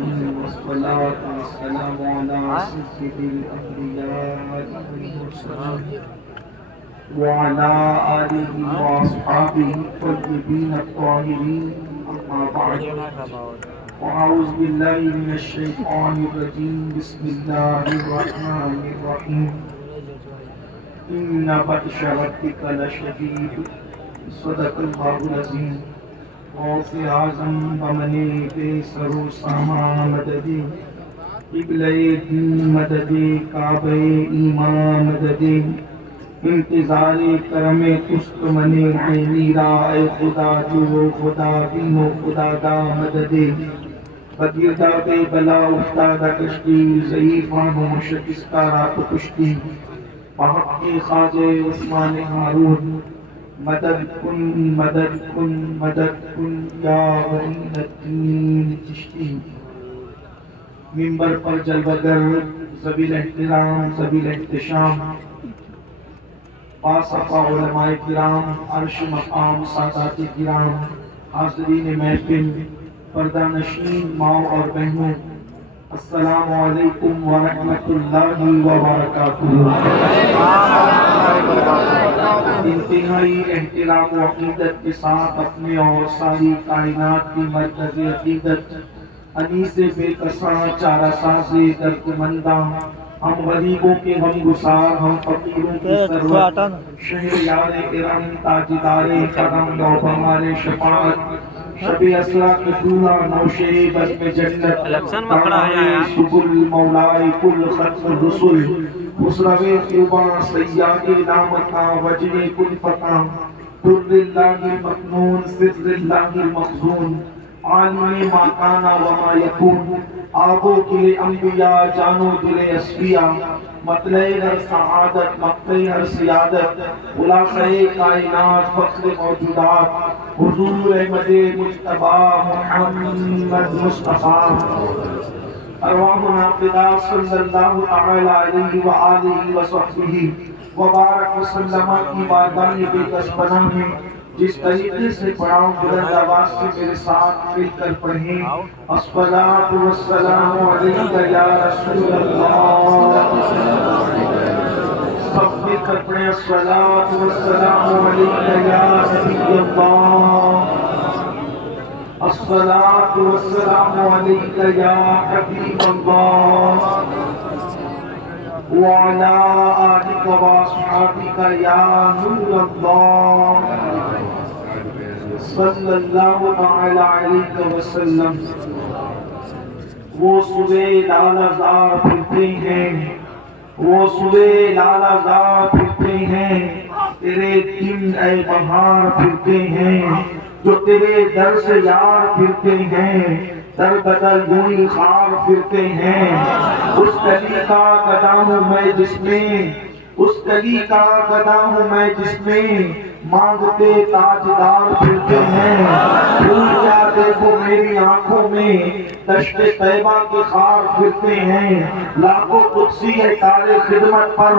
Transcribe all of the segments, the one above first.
والصلاة والسلام على سيد الأنبياء والمرسلين وعلى آله وأصحابه الطيبين الطاهرين أما بعد وأعوذ بالله من الشيطان الرجيم بسم الله الرحمن الرحيم إن بطش ربك لشديد صدق الله العظيم غوث اعظم بمنے بے سر و سامان مددے قبلہ دین مددے کعبہ ایمان مددے انتظار کرم تست منے میرا اے خدا جو خدا دین و خدا دا مددے بدگردہ بے بلا افتادہ کشتی ضعیفان و شکستہ رات و کشتی بحق کے خواجہ عثمان ہارون مدد کن مدد کن مدد کن یا ولی الدین چشتی منبر پر جلوگر ذویل احترام ذویل احتشام باصفا علماء کرام عرش مقام سادات کرام حاضرین محفل پردہ نشین ماؤں اور بہنوں السلام علیکم ورحمۃ اللہ وبرکاتہ۔ انتہائی احترام و عقیدت کے ساتھ اپنے اور ساری کائنات کی مرکز عقیدت انیس بے کساں چارہ ساز درد منداں ہم غریبوں کے غم گسار ہم فقیروں کی ثروت شہریار ارم تاجدار کرم و بہار شفاعت شب اسرا کی دورہ نوشے بزم جنت دامائے سبل مولائے کل خلق الرسل خسرو خوباں سیاد نامتاں وجہ کل فتاں در اللہ المکنون سر اللہ المخزون عالم ما کانا وما یکون آبو کے انبیاء جانو دل اصفیاء مطلع ہر سعادت مقطع ہر سیادت خلاصہ کائنات فخر موجودات حضور احمد مجتبی محمد مصطفیٰ ارواحنا فدا صلی اللہ تعالی علیہ وآلہ وصحبہ وبارک وسلم کی بارگاہ بے کس پناہ میں جس طریقے سے پڑھاؤں بلند آواز سے میرے ساتھ مل کر پڑھیں الصلاۃ والسلام علیک یا رسول اللہ، سب مل کر پڑھیں الصلاۃ والسلام علیک یا نبی اللہ، الصلاۃ والسلام علیک یا حبیب اللہ وعلی آلک واصحابک یا نور اللہ صلی اللہ تعالی علیہ وسلم۔ وہ صبح لالہ زار پھرتے ہیں، وہ صبح لالہ زار پھرتے ہیں، تیرے دن اے بہار پھرتے ہیں، جو تیرے در سے یار پھرتے ہیں، در بدل گوئی خار پھرتے ہیں۔ اس گلی کا گدا ہوں میں جس میں، اس گلی کا گدا ہوں میں جس میں مانگتے تاجدار پھرتے ہیں۔ پھول کیا دیکھو میری آنکھوں میں، دشت طیبہ کے خار پھرتے ہیں۔ لاکھوں قدسی ہے تارے خدمت پر،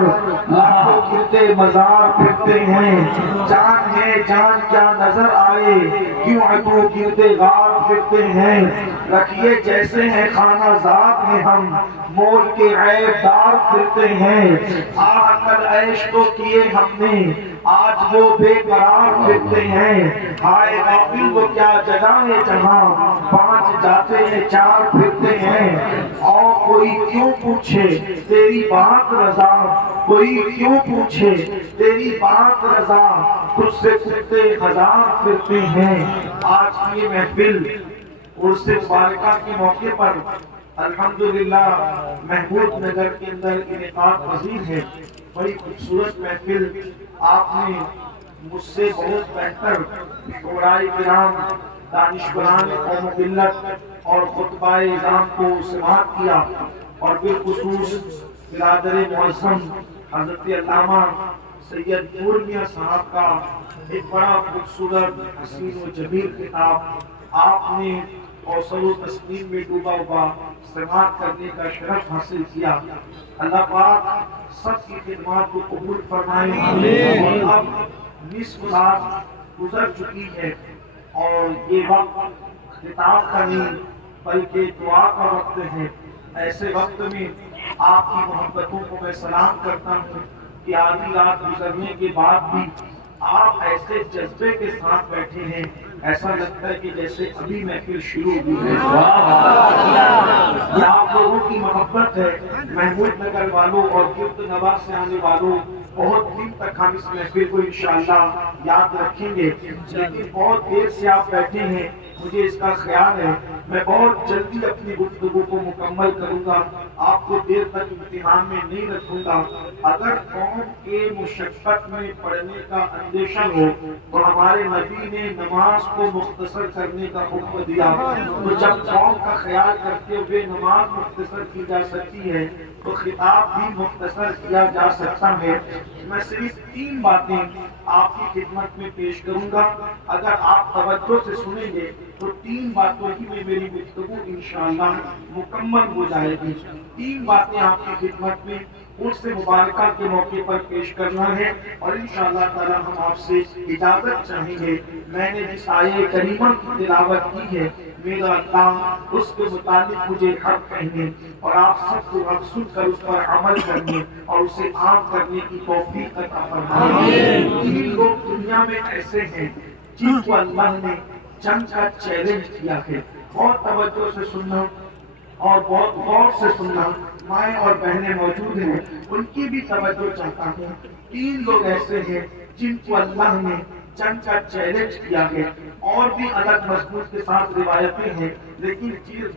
لاکھوں گرتے مزار پھرتے ہیں۔ جان ہے جان کیا نظر آئے، کیوں عدو گرتے غار پھرتے ہیں۔ رکھیے جیسے ہیں خانہ زاد ہیں ہم، مول کے عیب دار پھرتے ہیں۔ آہ کل عیش تو کیے ہم نے، آج وہ بے قرار پھرتے ہیں۔ ہائے غافل وہ کیا جگہ ہے جہاں پانچ جاتے ہیں چار پھرتے ہیں۔ اور کوئی کیوں پوچھے تیری بات رضا، کوئی کیوں پوچھے تیری بات رضا، تجھ سے کتے ہزار پھرتے ہیں۔ آج کی یہ محفل عرس مبارکہ کے موقع پر الحمدللہ محمود نگر کے اندر انعقاد پذیر ہے۔ بڑی خوبصورت محفل آپ نے مجھ سے بہت بہتر شعراء کرام، دانشوران قوم و ملت اور خطبہ اعظام کو سماعت کیا، اور بالخصوص برادر معظم حضرت علامہ سید نور میاں صاحب کا ایک بڑا خوبصورت حسین و جمیل کتاب آپ نے اوصل و تسلیم میں ڈوبا ہوا سماعت کرنے کا شرف حاصل کیا۔ اللہ پاک سب کی خدمات کو قبول فرمائے۔ اور اب نصف رات گزر چکی ہے اور یہ وقت خطاب کا نہیں بلکہ دعا کا وقت ہے۔ ایسے وقت میں آپ کی محبتوں کو میں سلام کرتا ہوں کہ آدھی رات گزرنے کے بعد بھی آپ ایسے جذبے کے ساتھ بیٹھے ہیں، ایسا لگتا ہے کہ جیسے ابھی محفل شروع ہوئی ہے۔ یہ آپ لوگوں کی محبت ہے۔ محمود نگر والوں اور گرد نواح سے آنے والوں، بہت دن تک ہم اس محفل کو انشاءاللہ یاد رکھیں گے، لیکن بہت دیر سے آپ بیٹھے ہیں، مجھے اس کا خیال ہے میں بہت جلدی اپنی گفتگو کو مکمل کروں گا، آپ کو دیر تک امتحان میں نہیں رکھوں گا۔ اگر قوم کے مشقت میں پڑھنے کا اندیشہ ہو تو ہمارے نبی نے نماز کو مختصر کرنے کا حکم دیا، تو جب قوم کا خیال کرتے ہوئے نماز مختصر کی جا سکتی ہے تو خطاب بھی مختصر کیا جا سکتا ہے۔ میں صرف 3 باتیں آپ کی خدمت میں پیش کروں گا، اگر آپ توجہ سے سنیں گے تو 3 باتوں ہی میں میری گفتگو انشاءاللہ مکمل ہو جائے گی۔ 3 باتیں آپ کی خدمت میں عرس مبارکہ کے موقع پر پیش کرنا ہے، اور انشاءاللہ تعالی ہم آپ سے اجازت چاہیں گے۔ میں نے جس آیے کریمہ کی تلاوت کی ہے، میرا اللہ اس کے متعلق مجھے حق کہنے اور آپ سب کو حق سن کر اس پر عمل کرنے اور اسے عام کرنے کی توفیق عطا فرمائے۔ 3 لوگ دنیا میں ایسے ہیں جن کو اللہ نے جنگ کا چیلنج کیا ہے۔ بہت توجہ سے سننا اور بہت غور سے سننا، مائیں اور بہنیں موجود ہیں، ان کی بھی توجہ چاہتا ہوں۔ 3 لوگ ایسے ہیں جن کو اللہ نے جنگ کا چیلنج کیا ہے، اور بھی الگ مضمون کے ساتھ روایتیں ہیں، لیکن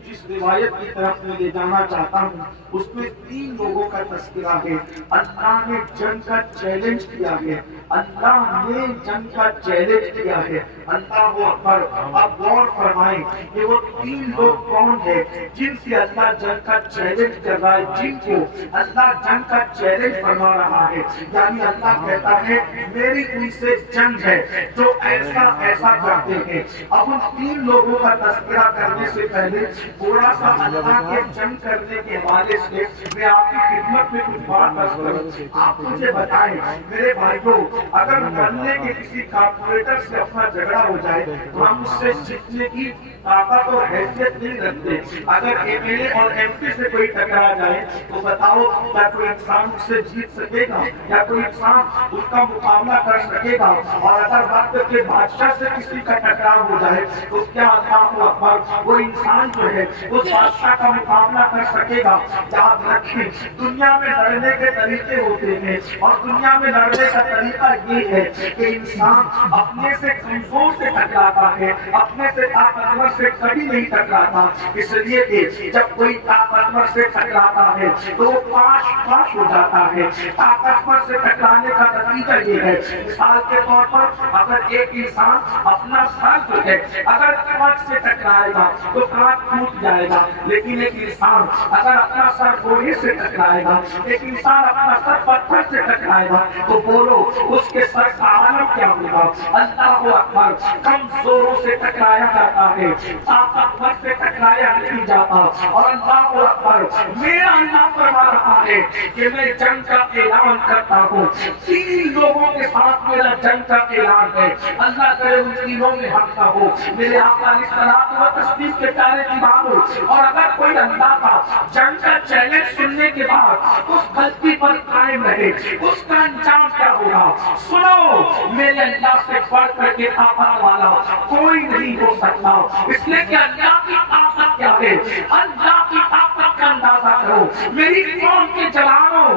جس روایت کی طرف میں لے جانا چاہتا ہوں اس میں 3 لوگوں کا تذکرہ ہے۔ اللہ نے جنگ کا چیلنج کیا ہے، اللہ نے جنگ کا چیلنج کیا ہے۔ اللہ اکبر! اب غور فرمائیں کہ وہ 3 لوگ کون ہیں جن سے اللہ جنگ کا چیلنج کر رہا ہے، جن کو اللہ جنگ کا چیلنج فرما رہا ہے۔ یعنی اللہ کہتا ہے میری ان سے جنگ ہے جو ایسا ایسا کرتے ہیں۔ اب ان 3 لوگوں کا تذکرہ کرنے سے پہلے تھوڑا سا اللہ کے جنگ کرنے کے حوالے سے میں آپ کی خدمت میں کچھ بات عرض کروں۔ آپ مجھے بتائیں میرے بھائیوں، اگر بننے کے کسی کارپوریٹر سے اپنا جھگڑا ہو جائے تو ہم اس سے جیتنے کی طاقت اور حیثیت نہیں رکھتے۔ اگر ایم ایل اے اور ایم پی سے کوئی ٹکرا جائے تو بتاؤ کیا کوئی انسان اس سے جیت سکے گا؟ یا کوئی انسان اس کا مقابلہ کر سکے گا؟ اور اگر وقت کے بادشاہ سے کسی کا ٹکراؤ ہو جائے تو کیا اللہ اکبر وہ انسان جو ہے اس بادشاہ کا مقابلہ کر سکے گا؟ یاد رکھیں دنیا میں لڑنے کے طریقے ہوتے ہیں، اور دنیا میں لڑنے کا طریقہ یہ ہے کہ انسان اپنے سے کمزور سے ٹکراتا ہے، اپنے سے طاقتور سے کبھی نہیں ٹکراتا۔ اس لیے کہ جب کوئی طاقتور سے ٹکراتا ہے تو وہ پاش پاش ہو جاتا ہے۔ طاقتور سے ٹکرانے کا نتیجہ یہ ہے، مثال کے طور پر اگر ایک انسان اپنا سر جو ہے اگر کانچ سے ٹکرائے گا تو کانچ ٹوٹ جائے گا، لیکن ایک انسان اگر اپنا سر لوہے سے ٹکرائے گا، ایک انسان اپنا سر پتھر سے ٹکرائے گا، تو بولو اس کے سر کا عالم کیا ہوگا؟ اللہ اکبر! کمزوروں سے ٹکرایا جاتا ہے، طاقتور سے ٹکرایا نہیں جاتا۔ اور اللہ اکبر! میرا اللہ فرما رہا ہے کہ میں جنگ کا اعلان کرتا ہوں، 3 لوگوں کے ساتھ میرا جنگ کا اعلان ہے۔ اللہ کرے ان تینوں میں حق نہ ہو۔ میرے آقا علیہ الصلوۃ والتسلیم کے پیارے دیوانوں، اور اگر کوئی اللہ کا جنگ کا چیلنج سننے کے بعد اس غلطی پر قائم رہے، اس کا انجام کیا ہوگا؟ سنو، میرے اللہ سے بڑھ کر کے طاقت والا کوئی نہیں ہو سکتا، اس لیے کہ اللہ کی طاقت کیا ہے؟ اللہ کی طاقت کا اندازہ کرو میری قوم کے جوانوں،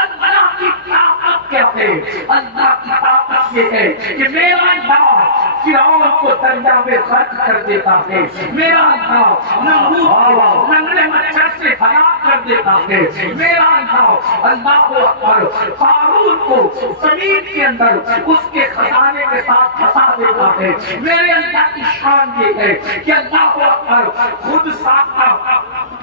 اللہ کی طاقت کیا ہے؟ اللہ کی طاقت یہ ہے کہ میرا اللہ فرعون کو دریا میں غرق کر دیتا ہے، میرا اللہ نمرود کو لنگڑے مچھر سے ہلاک کر دیتا ہے، میرا اللہ اکبر قارون کو زمین کے اندر اس کے خزانے کے ساتھ پھنسا دیتا ہے۔ میرے اللہ کی شان یہ ہے کہ اللہ اکبر خود ساختہ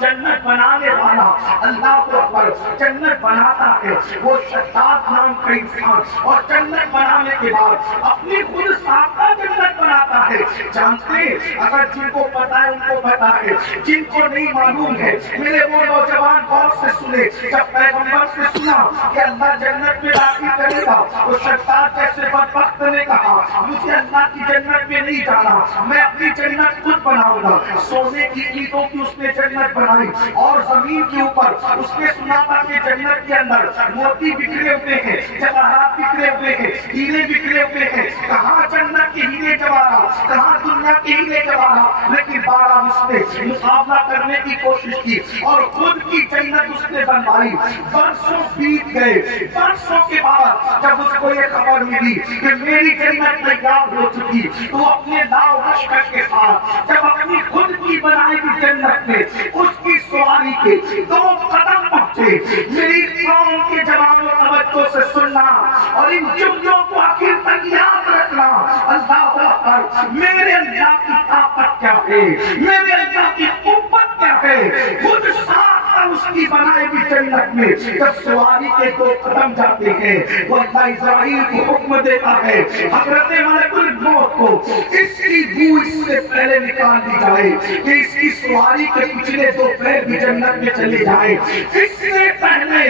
جنت بنانے والا اللہ اکبر جنت بناتا ہے وہ شداد نام کا انسان، اور جنت بنانے کے بعد اپنی خود ساختہ جنت بناتا ہے. جانتے ہیں اگر جن کو پتا ہے ان کو پتا ہے، جن کو نہیں معلوم ہے میرے وہ نوجوان غور سے سنے. جب پیغمبر سے سنا کہ اللہ جنت میں داخل کرے گا، وہ شداد جیسے بدبخت نے کہا مجھے اللہ کی جنت میں نہیں جانا، میں اپنی جنت خود بناؤں گا. سونے کی اینٹوں کی اس نے جنت بنائی، اور زمین کے اوپر اس نے سنا تھا کہ جنت کے اندر موتی بکھرے ہوئے ہیں، جواہرات بکھرے ہوئے ہیں، ہیرے بکھرے ہوئے ہیں. کہاں جنت کے ہیرے جواہرات، کہاں دنیا کے ہیرے جواہرات. لیکن بارہ اس نے مقابلہ کرنے کی کوشش کی اور خود کی جنت اس نے بنوائی. برسوں بیت گئے، برسوں کے بعد جب اس کو یہ خبر ملی کہ میری جنت تیار ہو چکی، تو اپنے لاؤ لشکر کے ساتھ جب اپنی خود کی بنائی ہوئی جنت میں اس کی سواری کے 2 قدم پہنچے. میری قوم کے جوانوں توجہ سے سننا اور ان جملوں کو آخر تک یاد رکھنا. اللہ اکبر، میرے اللہ کی طاقت کیا ہے، میرے اللہ کی قوت کیا ہے. خود ساتھ اس کی بنائی ہوئی جنت میں جب سواری کے 2 قدم جاتے ہیں، وہ اللہ اسرائیل کو حکم دیتا ہے حضرت ملک الموت کو اس کی روح اس سے پہلے نکال دی جائے کہ اس کی سواری کے پچھلے 2 پیر بھی جنت میں چلے جائیں. اس سے پہلے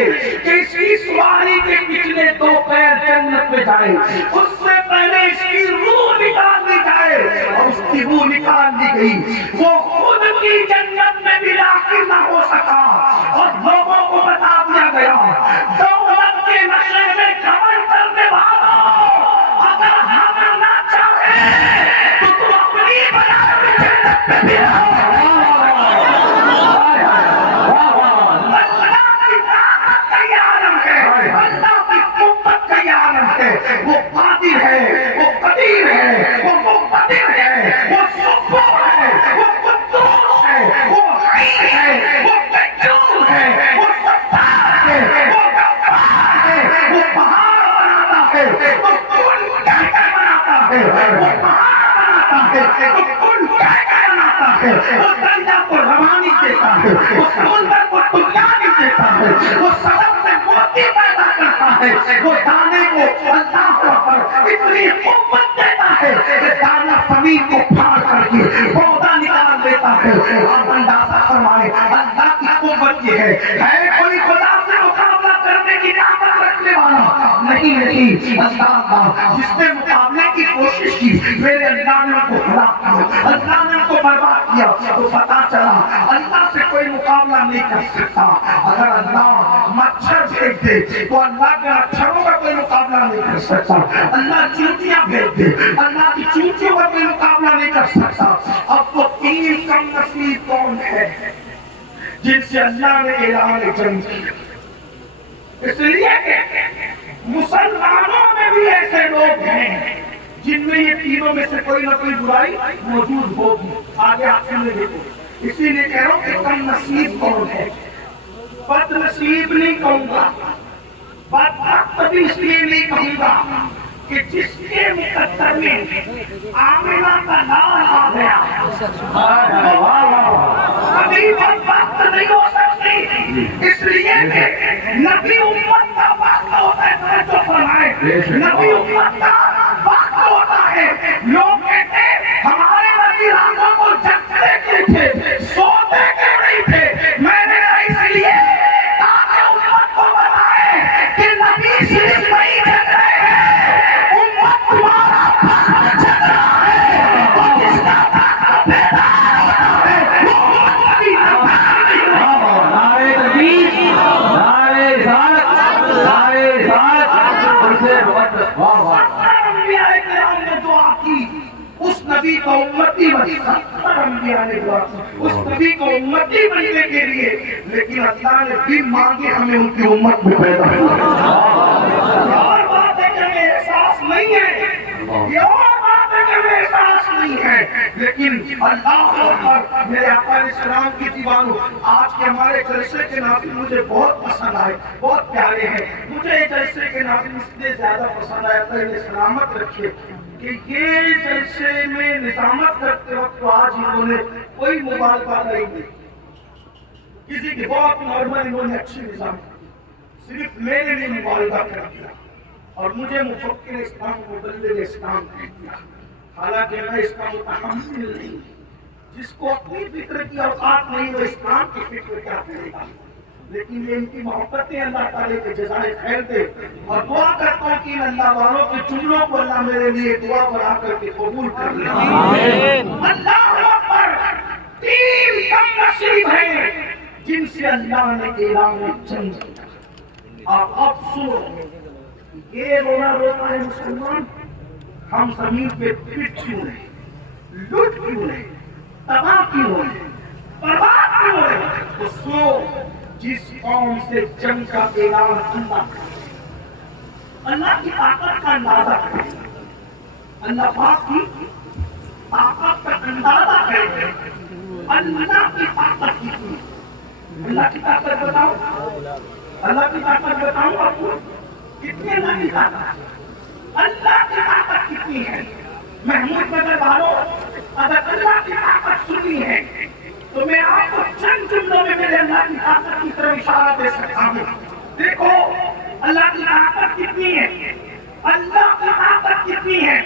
کہ اس کی سواری کے پچھلے 2 پیر جنت میں جائیں، اس سے پہلے اس کی روح نکال دی جائے. اور اس کی روح نکال دی گئی، وہ خود کی جنت میں بھی داخل نہ ہو سکا. اور لوگوں کو بتا دیا گیا دولت کے نشے میں گھمنڈ کرنے والوں، اگر ہم نہ چاہیں تو تم اپنی بنائی ہوئی جنت میں بھی رہو. اللہ کی طاقت کا یہ عالم ہے، اللہ کی قوت کا یہ عالم ہے. وہ قادر ہے، وہ قدیر ہے، وہ مقتدر ہے، وہ صبور ہے، وہ قدوس ہے، وہ حی ہے، وہ قیوم ہے، وہ ستار ہے، وہ غفار ہے. وہ پہاڑ بناتا ہے، وہ کن کہہ کر بناتا ہے، وہ پہاڑ بناتا ہے، وہ کن کہہ کر بناتا ہے. وہ دریا کو روانی دیتا ہے، وہ سمندر کو طوفانی دیتا ہے، وہ سڑک میں موتی پیدا کرتا ہے، وہ دانے کو اللہ پر اتنی قوت دیتا ہے کہ دانا زمین کو پھاڑ کر کے پودا نکال دیتا ہے. آپ اندازہ فرمائیں اللہ کی قوت یہ ہے کوئی خدا سے مقابلہ کرنے کی طاقت رکھنے والا نہیں. اللہ جس نے مقابلے کی کوشش کی میرے اللہ نے ان کو ہلاک کیا، اللہ نے ان کو برباد کیا. تو پتا چلا اللہ سے کوئی مقابلہ نہیں کر سکتا. اگر اللہ مچھر بھیج دے تو اللہ کے مچھروں کا کوئی مقابلہ نہیں کر سکتا. اللہ چیونٹیاں بھیج دے اللہ کی چیونٹیوں کا کوئی مقابلہ نہیں کر سکتا. اب وہ 3 کم نصیب کون ہے جن سے اللہ نے اعلان جنگ کیا؟ اس لیے کہ مسلمانوں میں بھی ایسے لوگ ہیں جن میں یہ تینوں میں سے کوئی نہ کوئی برائی موجود ہوگی. آگے آپ سے دیکھو، اسی لیے کہہ رہا ہوں کہ کم نصیب کون ہے. بد نصیب نہیں کہوں گا، بدبخت بھی اس لیے نہیں کہوں گا کہ جس کے مقدر میں آمنہ کا نام آ گیا کبھی بدبخت نہیں ہو سکتی. اس لیے کہ نبی امت کا وقت ہوتا ہے جو فرمائے نبی امت کا وقت ہوتا ہے. لوگ کہتے ہیں ہمارے نبی راتوں کو جگتے کیوں تھے، سوتے کیوں نہیں تھے. میں نے اس لیے تاکہ امت کو بتائے کہ نبی صرف نہیں جگ رہے ہیں، امت تمہارا وقت جگ رہا ہے. اور جس کا طاقت پیدا ہوتا ہے وہ امت کبھی اس نبی کو امتی بننا، اس نبی کو امتی بننے کے لیے، لیکن اللہ نے دن مانگے ہمیں ان کی امت میں پیدا کیا. اور بات ہے کہ ہمیں احساس نہیں ہے، یہ اور بات ہے کہ ہمیں احساس نہیں ہے، لیکن اللہ اکبر. میرے آقا علیہ السلام کی دیوانوں، آج کے ہمارے جلسے کے ناظرین مجھے بہت پسند آئے، بہت پیارے ہیں. مجھے جلسے کے ناظرین اس لیے زیادہ پسند آیا تھا، انہیں سلامت رکھے کہ یہ جلسے میں نظامت کرتے وقت تو آج انہوں نے کوئی مبالغہ نہیں دی. کسی کی بہت نارمل انہوں نے اچھی نظام صرف میرے لیے مبارکہ کر دیا اور مجھے مفکر اسلام مبلغ اسلام کہہ دیا، حالانکہ میں اس کا متحمل نہیں۔ جس کو اپنی فکر کی اوقات نہیں وہ اسلام کی فکر کیا کرے گا؟ لیکن یہ ان کی محبتیں اللہ تعالیٰ کے جزائے خیر دے، اور دعا کرتا ہوں کہ ان اللہ والوں کے جملوں کو اللہ میرے لیے دعا بنا کر کے قبول کر لے۔ اللہ اکبر! 3 کم نصیب ہیں جن سے اللہ نے اعلان جنگ کیا۔ اب سنو، یہ رونا روتا ہے مسلمان، ہم زمین پہ پٹ کیوں رہے، لٹ کیوں رہے، تباہ کیوں رہے، برباد کیوں رہے؟ تو سنو، جس قوم سے جنگ کا اعلان اللہ کرے، اللہ کی طاقت کا اندازہ کرے، اللہ پاک کی طاقت کا اندازہ کرے، اللہ کی طاقت کتنی؟ اللہ کی طاقت بتاؤ، اللہ کی طاقت بتاؤں آپ کو کتنی؟ اللہ کی طاقت، اللہ کی طاقت کتنی ہے؟ محمود نگر والوں، اگر اللہ کی طاقت سنی ہے تو میں آپ کو چند جملوں میں میرے اللہ کی طاقت کی طرف اشارہ دے سکتا ہوں۔ دیکھو اللہ کی طاقت کتنی ہے، اللہ کی طاقت کتنی ہے،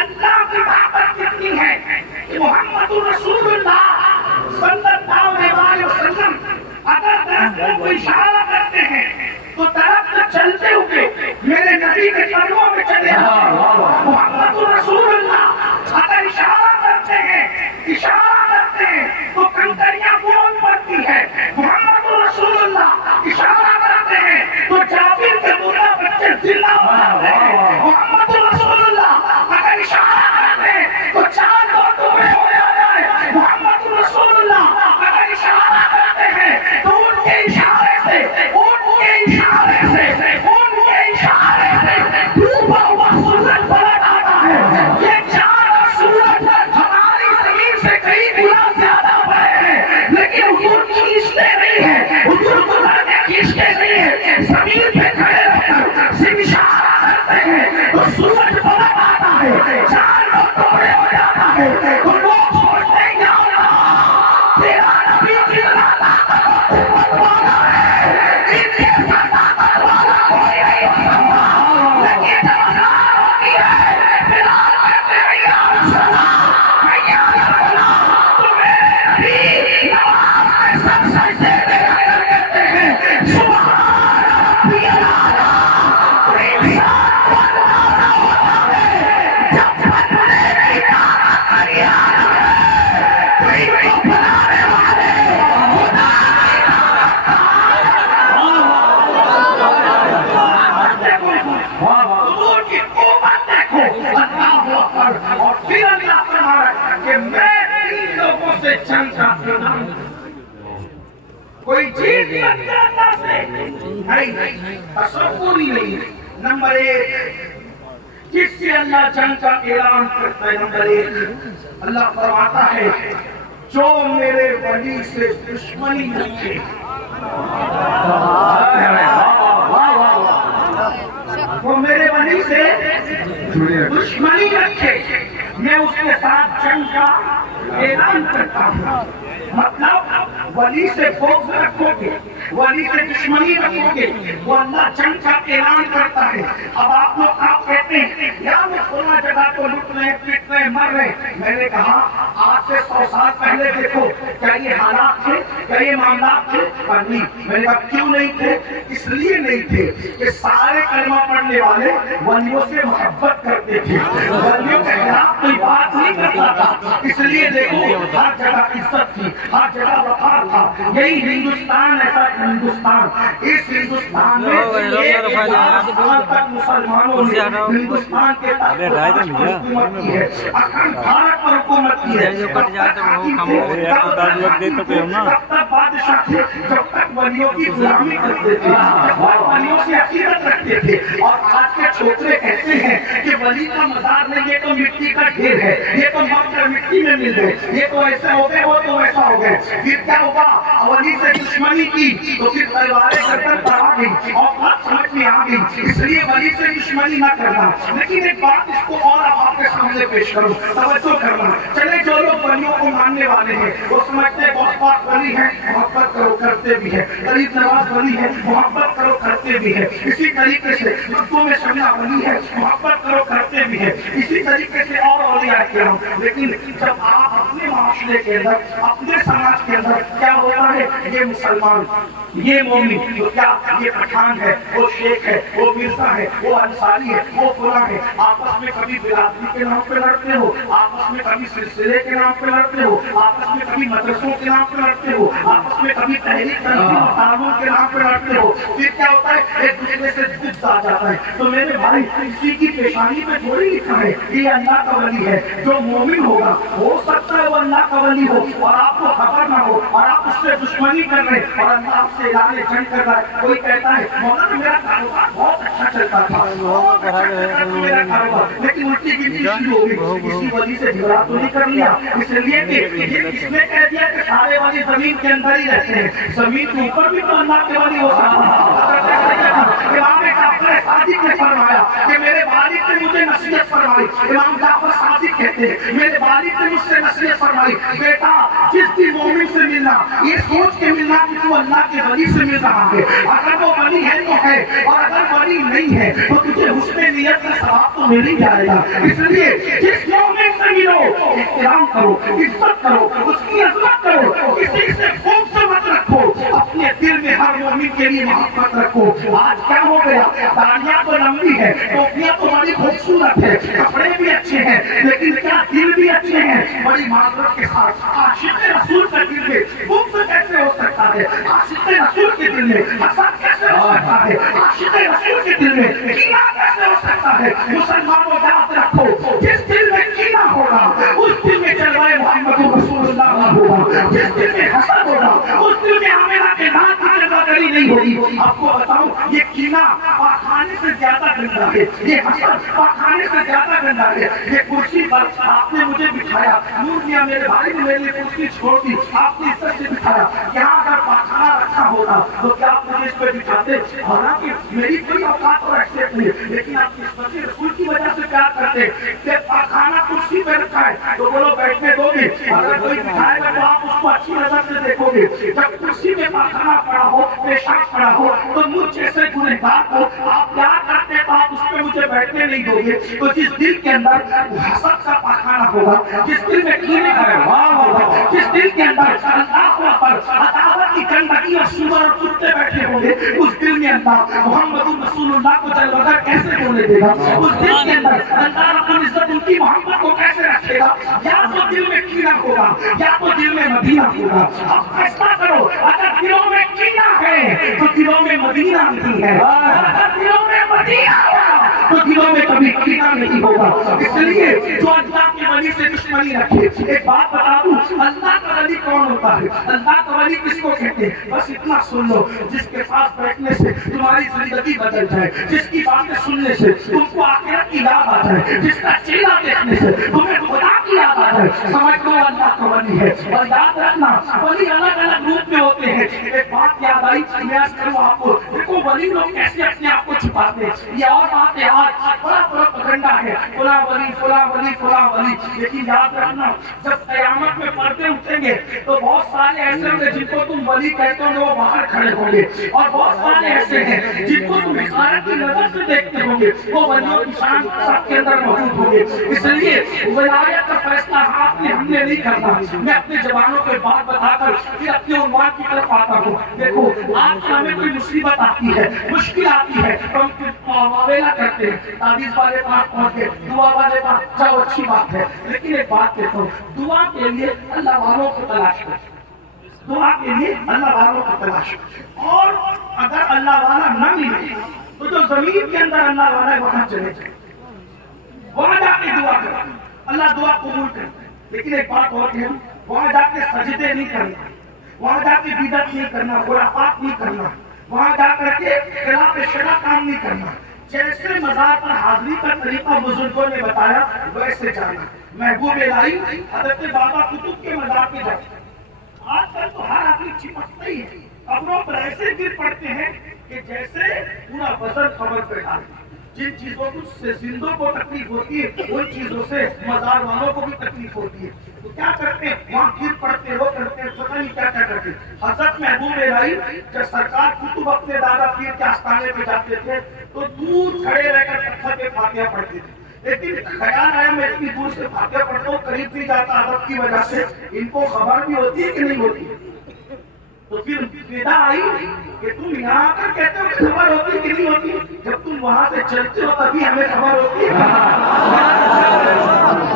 اللہ کی طاقت کتنی ہے کہ محمد رسول اللہ صلی اللہ علیہ وسلم اگر درختوں کو اشارہ کرتے ہیں تو درخت چلتے ہوئے میرے نبی کے قدموں میں چلے آتے ہیں۔ محمد رسول اللہ اگر اشارہ کرتے ہیں، اشارہ کرتے ہیں تو کنکریاں بول پڑتی ہے۔ محمد رسول اللہ اشارہ کرتے ہیں تو جابر کے بوڑھا بچے زندہ ہو جاتے ہیں۔ محمد رسول اللہ اگر اشارہ کرتے ہیں تو 4 دو ٹکڑے ہو جاتے ہیں۔ محمد رسول اللہ اگر اشارہ کرتے ہیں تو ان کے اشارے سے، ان کے اشارے سے، ان کے اشارے سے ڈوبا ہوا سورج پلٹ آتا ہے۔ یہ 4 سورج ہماری زمین سے کئی گنا زیادہ بڑے ہیں، لیکن حضور کھینچتے نہیں ہیں، حضور گزرنے کھینچتے نہیں ہیں، زمین پہ کھڑے رہ کر صرف اشارہ کرتے ہیں تو سورج پلٹ آتا ہے، 4 لوگ ٹکڑے ہو جاتا ہے۔ تو لوگ سوچتے ہیں یا اللہ تیرا نبی کتنا طاقت والا ہے، ان کے ساتھ طاقت والا کوئی نہیں ہوتا، لیکن جب اللہ ہوتی ہے بلال کہتے ہیں یا رسول اللہ، یا رسول اللہ، تو میرے نبی نماز میں سب سجدے میں کر کہتے ہیں سبحان ربی الاعلیٰ۔ تو انسان بنانا ہوتا ہے جب بننے نہیں آنا کری آنا ہے، تو ان کو بنانے والے خدا حضور کی قوت دیکھو، اللہ اکبر۔ اور پھر اللہ فرما رہا ہے کہ میں 3 لوگوں سے جنگ کا اعلان کوئی چیز نہیں اللہ سے نہیں، تصور ہی نہیں۔ نمبر 1 جس سے اللہ جنگ کا اعلان کرتا ہے، نمبر 1 اللہ فرماتا ہے جو میرے ولی سے دشمنی رکھے، وہ میرے ولی سے دشمنی رکھے، میں اس کے ساتھ جنگ کا اعلان کرتا ہوں۔ مطلب ولی سے بغض رکھو گے، ولی سے دشمنی رکھو گے، وہ اللہ جنگ کا اعلان کرتا ہے۔ اب آپ لوگ آپ کہتے ہیں یا وہ فلاں جگہ کو لٹ رہے، پیٹ رہے، مر رہے۔ میں نے کہا آج سے 100 سال پہلے دیکھو کیا یہ حالات تھے، کیا یہ معاملات تھے؟ پر نہیں۔ میں نے کہا کیوں نہیں تھے؟ اس لیے نہیں تھے کہ سارے کلمہ پڑھنے والے ولیوں سے محبت کرتے تھے، ولیوں کے خلاف کوئی بات نہیں کرتا تھا۔ اس لیے دیکھو ہر جگہ عزت تھی، ہر جگہ وقار تھا۔ یہی ہندوستان ایسا ہندوستان، اس ہندوستان میں 1000 سال تک مسلمانوں نے ہندوستان کے حکومت کی ہے، اکھنڈ بھارت پر حکومت کی ہے۔ جب تک بادشاہ تھے، جب تک ولیوں کی غلامی کرتے تھے، جب ولیوں سے عقیدت رکھتے تھے. اور آج کے چھوکرے کہتے ہیں کہ ولی کا مزار نہیں، یہ تو مٹی کا ڈھیر ہے، یہ تو مر کر مٹی میں مل گئے، یہ تو ایسا ہو گئے، وہ تو ویسا ہو گئے. پھر کیا ہوگا؟ ولی سے دشمنی کی تو پھر تلواریں گردن پر آ گئی اور بات سمجھ میں آ گئی. اس لیے ولی سے دشمنی نہ کرنا. لیکن ایک بات اس کو اور آپ کے سامنے پیش کروں، توجہ کرنا. چلے جو لوگ ولیوں کو ماننے والے ہیں وہ سمجھتے ہیں بہت بات ولی ہے، محبت کرو، کرتے بھی ہے. غریب نواز ولی ہے، محبت کرو، کرتے بھی ہے. اسی طریقے سے اردو میں شملہ ولی ہے، محبت کرو، کرتے بھی ہے. اسی طریقے سے اور اولیاء کرام. لیکن جب آپ اپنے معاشرے کے اندر، اپنے سماج کے اندر کیا ہوتا ہے، یہ مسلمان، یہ مومن، تو کیا یہ پٹھان ہے، وہ شیخ ہے، وہ مرزا ہے، وہ انصاری ہے، وہ فلاں ہے. آپس میں کبھی برادری کے نام پہ لڑتے ہو، آپس میں کبھی سلسلے کے نام پہ لڑتے ہو، آپس میں کبھی مدرسوں کے نام پہ لڑتے ہو، آپس میں کبھی تحریک تنظیم تعاون کے نام پہ لڑتے ہو. پھر کیا ہوتا ہے، ایک دوسرے سے ضد آ جاتا ہے. تو میرے بھائی، کسی کی پیشانی پہ تھوڑی لکھا ہے یہ اللہ کا ولی ہے. جو مومن ہوگا ہو سکتا ہے وہ اللہ کا ولی ہو اور آپ کو خبر نہ ہو اور آپ اس سے دشمنی کر رہے ہیں اور اللہ آپ سے اعلان جنگ کر رہا ہے. کوئی کہتا ہے مولانا میرا کاروبار بہت اچھا چلتا تھا، بہت اچھا چلتا تھا میرا کاروبار، لیکن الٹی گنتی شروع ہو گئی. کسی ولی سے جھگڑا تو نہیں کر لیا؟ اس لیے کہ یہ اس نے کہہ دیا کہ سارے ولی زمین کے اندر ہی رہتے ہیں، زمین کے اوپر بھی تو اللہ کے ولی ہو سکتے ہیں. امام جعفر صادق نے فرمایا کہ میرے والد نے مجھے نصیحت فرمائی. امام جعفر صادق کہتے ہیں میرے والد نے مجھ سے نصیحت فرمائی، بیٹا جس بھی مومن سے ملنا یہ سوچ کے ملنا کہ تو اللہ کے ولی سے مل رہا ہے. اگر وہ ولی ہے تو ہے، اور اگر ولی نہیں ہے تو تجھے حسن نیت کا ثواب تو مل ہی جائے گا. اس لیے جس مومن سے ملو احترام کرو، عزت کرو، اس کی عظمت کرو، کسی سے خوف سے مت رکھو، اپنے دل میں ہر مومن کے لیے محبت رکھو. آج کیا ہو گیا، داڑیاں تو لمبی ہے، ٹوپیاں تو بڑی خوبصورت ہے، کپڑے بھی اچھے ہیں، لیکن کیا دل بھی اچھے ہیں؟ بڑی معذرت کے ساتھ عاشق رسول کا دل میں خوف کیسے ہو سکتا ہے؟ عاشق رسول کے دل میں حسد کیسے ہو سکتا ہے؟ عاشق رسول کے دل میں کینہ کیسے ہو سکتا ہے؟ مسلمانوں یاد رکھو، جس دل میں کینہ ہوگا اس دل میں جلوہ محمد رسول اللہ نہ ہوگا. جس دل میں حسد ہوگا اس دل میں آمنہ کے نام کی جگہ کری نہیں ہوگی. آپ کو بتاؤں یہ کینہ پاخانے سے زیادہ گندا ہے، یہ حسد پاخانے سے زیادہ گندا ہے. یہ کرسی پر آپ نے مجھے بٹھایا، نور میاں میرے بھائی نے میرے لیے کرسی چھوڑ دی، آپ نے عزت سے بٹھایا. یہاں اگر پاخانہ رکھا ہوتا تو کیا آپ مجھے اس پہ بٹھاتے؟ حالانکہ میری کوئی اوقات اور حیثیت نہیں، لیکن آپ کی عزت رسول کی وجہ سے پیار کرتے کہ پاخانہ کرسی پہ رکھا ہے تو بولو بیٹھنے دو گے. اگر کوئی بٹھائے گا تو آپ اس کو اچھی نظر سے دیکھو گے. جب کرسی میں پاخانہ پڑا ہو، پیشاب پڑا ہو تو مجھ جیسے گنہگار کو آپ پیار کرتے تو آپ اس پہ مجھے بیٹھنے نہیں دو گے. تو جس دل کے اندر حسد کا پاخانہ ہوگا، جس دل میں کینے کا وبال ہوگا، جس دل کے اندر اللہ پر عداوت کی گندگی اور سور اور کتے بیٹھے ہوں گے، اس دل میں اللہ محمد رسول اللہ کو جل وگر کیسے بولنے دے گا؟ اس دل کے اندر اللہ رب العزت ان کی محبت کو کیسے رکھے گا؟ یا تو دل میں کینہ ہوگا یا تو دل میں مدینہ ہوگا. اب فیصلہ کرو، اگر دلوں میں کینہ ہے تو دلوں میں مدینہ نہیں ہے، اگر دلوں میں مدینہ ہوگا تو دلوں میں کبھی کینہ نہیں ہوگا. اس لیے جو اللہ کے ولی سے دشمنی رکھے، ایک بات بتا دوں، اللہ کا ولی کون ہوتا ہے؟ اللہ کا ولی کس کو کہتے ہیں؟ بس اتنا سن لو، جس کے پاس بیٹھنے سے تمہاری زندگی بدل جائے، جس کی باتیں سننے سے تم کو آخرت کی یاد آ جائے، جس کا چہرہ دیکھنے سے تمہیں خدا کی یاد آ جائے، سمجھ لو اللہ کا ولی ہے. اور یاد رکھنا ولی الگ الگ روپ میں ہوتے ہیں. ایک بات یاد آئی، میں عرض کروں آپ کو، دیکھو ولی لوگ کیسے اپنے آپ کو چھپاتے ہیں. یہ اور بات ہے، آج بڑا پروپیگنڈا ہے، فلاں ولی فلاں ولی فلاں ولی. لیکن یاد رکھنا جب قیامت میں پردے اٹھیں گے تو بہت سارے ایسے ہوں گے جن کو تم ولی کہتے ہو وہ باہر کھڑے ہوں گے، اور بہت سارے ایسے ہیں جن کو تم حقارت کی نظر سے دیکھتے ہوں گے، وہ ولیوں کی شان سب کے اندر موجود ہوں گے. اس لیے ولایت کا فیصلہ آپ نے ہم نے نہیں کرنا. میں اپنے جوانوں کو بات بتا کر پھر اپنے عنوان کی طرف آتا ہوں. دیکھو آج ہمیں کوئی مصیبت آتی ہے، مشکل آتی ہے تو ہم معاویلا کرتے ہیں، تعویذ والے پاس پہنچ گئے، دعا والے پاس جاؤ، اچھی بات ہے. لیکن ایک بات کہتا ہوں، دعا کے لیے اللہ والوں کو تلاش کرو، دعا کے لیے اللہ والوں کو تلاش کرو. اور اگر اللہ والا نہ ملے تو جو زمین کے اندر اللہ والا ہے وہاں چلے جائیں، وہاں جا کے دعا کرو، اللہ دعا قبول کرتا ہے. لیکن ایک بات اور کہ وہاں جا کے سجدے نہیں کرنا. وہاں جا کے بدعت نہیں کرنا، خرافات نہیں کرنا، وہاں جا کر کے خلاف شرع کام نہیں کرنا. جیسے مزار پر حاضری کا طریقہ بزرگوں نے بتایا ویسے جانا. محبوب الہی حضرت بابا قطب کے مزار پہ جاتے. آج کل تو ہر آدمی چپکتا ہی ہے، قبروں پر ایسے گر پڑتے ہیں کہ جیسے پورا وزن قبر پہ ڈالتے. جن چیزوں سے زندوں کو تکلیف ہوتی ہے ان چیزوں سے مزار والوں کو بھی تکلیف ہوتی ہے. تو کیا کرتے ہیں؟ وہاں گر پڑتے ہو کرتے ہیں، پتہ نہیں کیا کیا کرتے. حضرت محبوب الہی جب سرکار قطب اپنے دادا پیر کے آستانے پہ جاتے تھے تو دور کھڑے رہ کر پتھر پہ فاتحہ پڑھتے تھے. لیکن خیال آیا میں اتنی دور سے فاتحہ پڑھتا ہوں، قریب بھی جاتا ادب کی وجہ سے، ان کو خبر بھی ہوتی ہے کہ نہیں ہوتی. تو پھر ندا آئی کہ تم یہاں آ کر کہتے ہو کہ خبر ہوتی کہ نہیں ہوتی، جب تم وہاں سے چلتے ہو تبھی ہمیں خبر ہوتی ہے.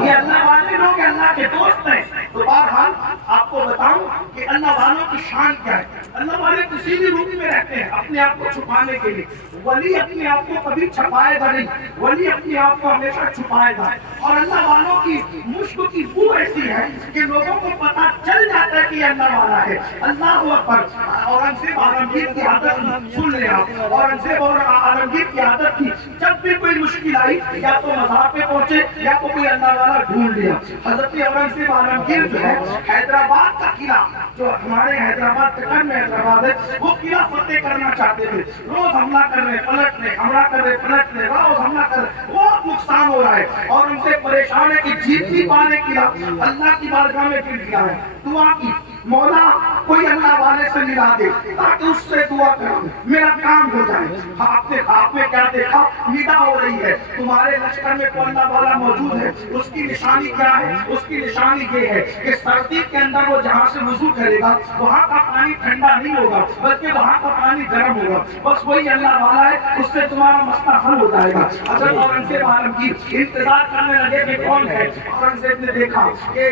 یہ اللہ والے لوگ اللہ کے دوست ہیں. تو بہرحال آپ کو بتاؤں کہ اللہ والوں کی شان کیا ہے. اللہ والے کسی بھی روپ میں رہتے ہیں اپنے آپ کو چھپانے کے لیے. ولی اپنے آپ کو کبھی چھپائے گا نہیں، ولی اپنے آپ کو ہمیشہ چھپائے گا. اور اللہ والوں کی مشک کی بو ایسی ہے کہ لوگوں کو پتا چل جاتا ہے کہ یہ اللہ والا ہے. اللہ اکبر. اورنگزیب عالمگیر کی عادت سن لیں آپ، اورنگزیب اور عالمگیر کی عادت تھی جب بھی کوئی مشکل آئی یا تو مزار پہ پہنچے یا تو کوئی اللہ والا ڈھونڈ لیا. حضرت اورنگزیب عالمگیر جو ہے حیدرآباد کا قلعہ جو ہمارے حیدرآباد دکن میں حیدرآباد ہے وہ قلعہ فتح کرنا چاہتے تھے. روز حملہ کر رہے پلٹ رہے، حملہ کر رہے پلٹ رہے، روز حملہ کر رہے، بہت نقصان ہو رہا ہے. اور ان سے پریشان ہے کہ جیت نہیں پا رہے قلعہ. اللہ کی بارگاہ میں گر گیا ہے، دعا کی مولا کوئی اللہ والے سے ملا دے تاکہ اس سے دعا کروں میرا کام ہو جائے. آپ نے خواب میں کیا دیکھا؟ ندا ہو رہی ہے تمہارے لشکر میں کوئی اللہ والا موجود ہے. اس کی نشانی کیا ہے؟ اس کی نشانی یہ ہے کہ سردی کے اندر وہ جہاں سے وضو کرے گا وہاں کا پانی ٹھنڈا نہیں ہوگا بلکہ وہاں کا پانی گرم ہوگا. بس وہی اللہ والا ہے، اس سے تمہارا مسئلہ حل ہو جائے گا. اگر اورنگزیب عالمگیر انتظار کرنے لگے کہ کون ہے، اورنگزیب نے دیکھا کہ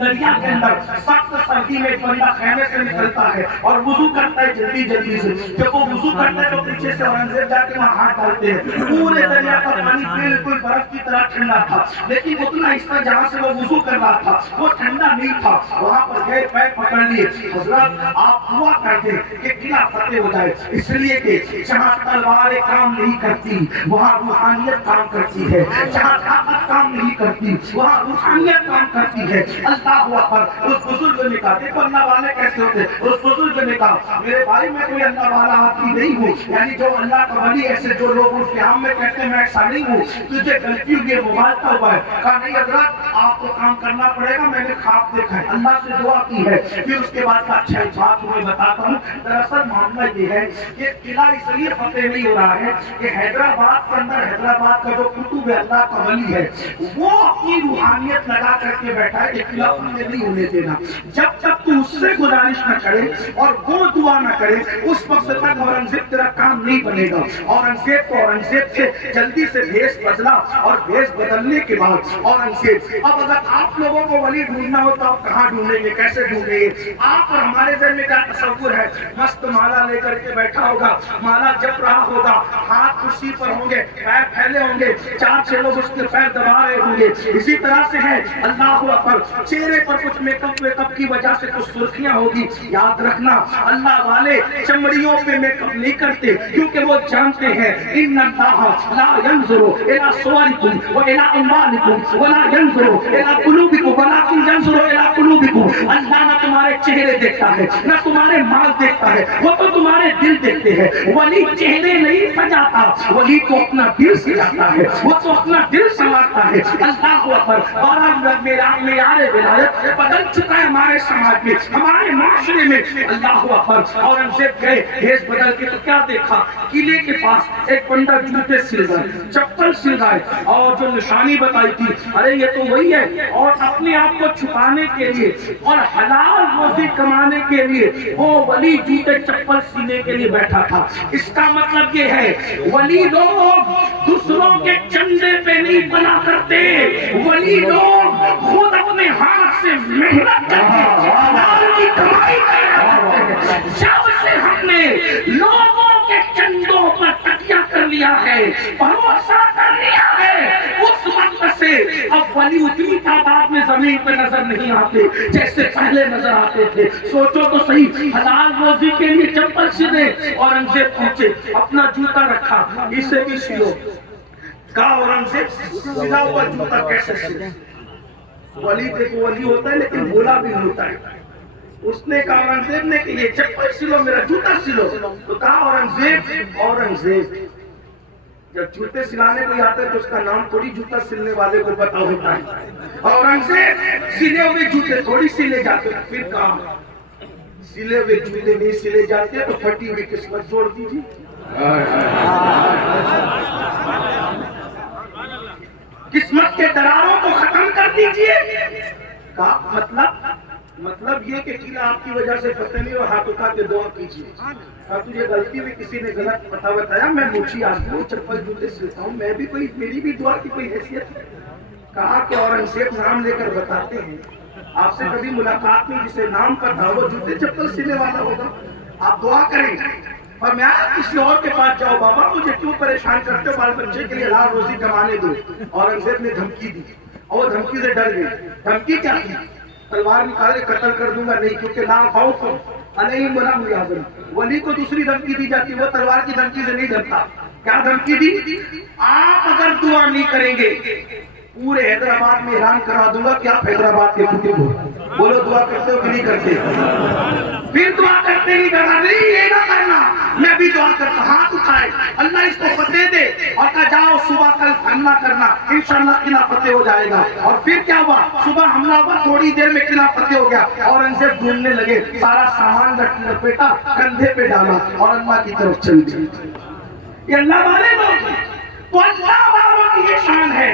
دریا کے اندر سخت سردی میں ایک بندہ خیمے سے نکلتا ہے اور وضو کرتا ہے جلدی جلدی سے. جب وہ وضو کرتا ہے تو پیچھے سے اورنگزیب جا کے وہاں ہاتھ ڈالتے ہیں. پورے دریا کا پانی بالکل برف کی طرح ٹھنڈا تھا، لیکن اتنا حصہ جہاں سے وہ وضو کر رہا تھا وہ ٹھنڈا نہیں تھا. وہاں پر گئے پیر پکڑ لیے. حضرات آپ دعا کر دیں کہ قلعہ فتح ہو جائے، اس لیے کہ جہاں تلواریں کام نہیں کرتی وہاں روحانیت کام کرتی ہے، جہاں طاقت کام نہیں کرتی وہاں روحانیت کام کرتی ہے. اللہ اکبر. اس بزرگ نے کہا، دیکھو اللہ والے کیسے ہوتے. اس بزرگ نے کہا میرے بھائی میں کوئی اللہ والا آدمی نہیں ہوں، یعنی جو اللہ کا ولی ایسے جو لوگ اس کے عام میں کہتے ہیں میں ایسا نہیں ہوں، تجھے غلطی ہوئی ہے مبالغہ ہوا ہے. کہا نہیں حضرت آپ کو کام کرنا پڑے گا، میں نے خواب دیکھا ہے، اللہ سے دعا کی ہے. پھر اس کے بعد کا اچھا بات تمہیں بتاتا ہوں. دراصل معاملہ یہ ہے کہ قلعہ اس لیے فتح نہیں ہو رہا ہے کہ حیدرآباد کے اندر حیدرآباد کا جو قطب اللہ کا ولی ہے وہ اپنی روحانیت لگا کر کے بیٹھا ہے کہ قلعہ فتح نہیں ہونے دینا. جب تک تو اس سے گزارش نہ کرے اور وہ دعا نہ کرے اس وقت تک اورنگزیب تیرا کام نہیں بنے گا. اورنگزیب سے جلدی سے بھیس بدلا اور بھیس بدلنے کے بعد اورنگزیب اب اگر آپ لوگوں کو ولی ڈھونڈنا ہو تو آپ کہاں ڈھونڈیں گے، کیسے ڈھونڈیں گے؟ آپ اور ہمارے ذہن میں کیا تصور ہے؟ مست مالا لے کر کے بیٹھا ہوگا، مالا جپ رہا ہوگا، ہاتھ کرسی پر ہوں گے، پیر پھیلے ہوں گے، 4-6 لوگ اس کے پیر دبا رہے ہوں گے. اسی طرح سے ہے اللہ اکبر. چہرے پر کچھ میک اپ کی وجہ سے کچھ سرخیاں ہوگی. یاد رکھنا اللہ والے چمڑیوں پہ میک اپ نہیں کرتے کیونکہ وہ جانتے ہیں ان اللہ لا ينظر الى صوركم والى اموالكم ولا ينظر الى قلوبكم ولكن ينظر الى قلوبكم. اللہ نہ تمہارے چہرے دیکھتا ہے نہ تمہارے مال دیکھتا ہے، وہ تو تمہارے دل دیکھتے ہیں. ولی چہرے نہیں سجاتا، ولی تو اپنا دل سجاتا ہے، وہ تو اپنا دل سنوارتا ہے. اللہ اکبر. معیار ولایت بدل چکا ہے ہمارے سماج میں، ہمارے معاشرے میں. اللہ اکبر. اورنگزیب گئے بھیس بدل کے تو کیا دیکھا؟ قلعے کے پاس ایک بندہ جوتے سل گئے، چپل سل گئے اور جو نشانی بتائی تھی ارے یہ تو وہی ہے. اور اپنے آپ کو چھپانے کے لیے اور حلال روزی کمانے کے لیے وہ ولی جوتے چپل سینے کے لیے بیٹھا تھا. اس کا مطلب یہ ہے ولی لوگ دوسروں کے چندے پہ نہیں بنا کرتے، ولی لوگ خود اپنے ہاتھ سے محنت کر کے حلال کی کمائی کرتے ہیں. جب سے ہم نے لوگوں کے چندوں پر تکیہ کر لیا ہے، بھروسہ کر لیا ہے، اس وقت سے اب ولی اتنی تعداد میں زمین پہ نظر نہیں آتے جیسے پہلے نظر آتے تھے۔ سوچو تو صحیح، حلال روزی کے لیے چپل سلے، اورنگزیب پہنچے، اپنا جوتا رکھا، اسے بھی سلو۔ کہا اورنگزیب سلا ہوا جوتا کیسے سلے؟ ولی دیکھو ولی ہوتا ہے لیکن بولا بھی ہوتا ہے۔ اس نے کہا اورنگزیب نے کہ یہ چپل سلو، میرا جوتا سلو۔ تو کہا اورنگزیب جب جوتے سلانے کو آتا ہے تو اس کا نام تھوڑی جوتا سلنے والے کو پتا ہوتا ہے۔ اورنگزیب سلے ہوئے جوتے تھوڑی سلے جاتے۔ پھر کہا سلے ہوئے جوتے نہیں سلے جاتے تو پھٹی ہوئی قسمت جوڑ دیجیے۔ قسمت کے دراروں کو ختم کر دیجیے۔ مطلب یہ کہ قلعہ آپ کی وجہ سے فتح نہیں اور ہاتھ اٹھا کے دعا کیجیے۔ اور تجھے غلطی بھی کسی نے غلط پتہ بتایا، میں موچی آدمی ہوں، چپل جوتے سلتا ہوں، میں بھی میری بھی دعا کی کوئی حیثیت ہے۔ کہا کہ اورنگزیب نام لے کر بتاتے ہیں، آپ سے کبھی ملاقات نہیں، جسے نام پتہ وہ جوتے چپل سلنے والا ہوگا، آپ دعا کریں اور میں کسی اور کے پاس جاؤ، بابا مجھے کیوں پریشان کرتے ہو، بال بچے کے لیے حلال روزی کمانے دو۔ اورنگزیب نے دھمکی دی اور وہ دھمکی سے ڈر گئی۔ دھمکی کیا تھی؟ تلوار نکالے قتل کر دوں گا، نہیں، کیونکہ لا خوف علیہم ولا هم يحزنون۔ ولی کو دوسری دھمکی دی جاتی، وہ تلوار کی دھمکی سے نہیں ڈرتا۔ کیا دھمکی دی؟ آپ اگر دعا نہیں کریں گے پورے حیدرآباد میں اعلان کرا دوں گا کہ آپ حیدرآباد کے خطیب ہو۔ بولو دعا کرتے ہو کہ نہیں کرتے؟ پھر دعا کرتے نہیں کرنا، نہیں یہ نہ کرنا، میں بھی دعا کرتا، ہاتھ اٹھائے، اللہ اس کو فتح دے، اور کہا جاؤ صبح کل حملہ کرنا، انشاءاللہ قلعہ فتح ہو جائے گا۔ اور پھر کیا ہوا؟ صبح حملہ ہوا، تھوڑی دیر میں قلعہ فتح ہو گیا۔ اورنگزیب ڈھونڈنے لگے، سارا سامان لپیٹا، کندھے پہ ڈالا اور اللہ کی طرف چل دی۔ یہ اللہ والے لوگ ہیں، تو اللہ والوں کی یہ شان ہے۔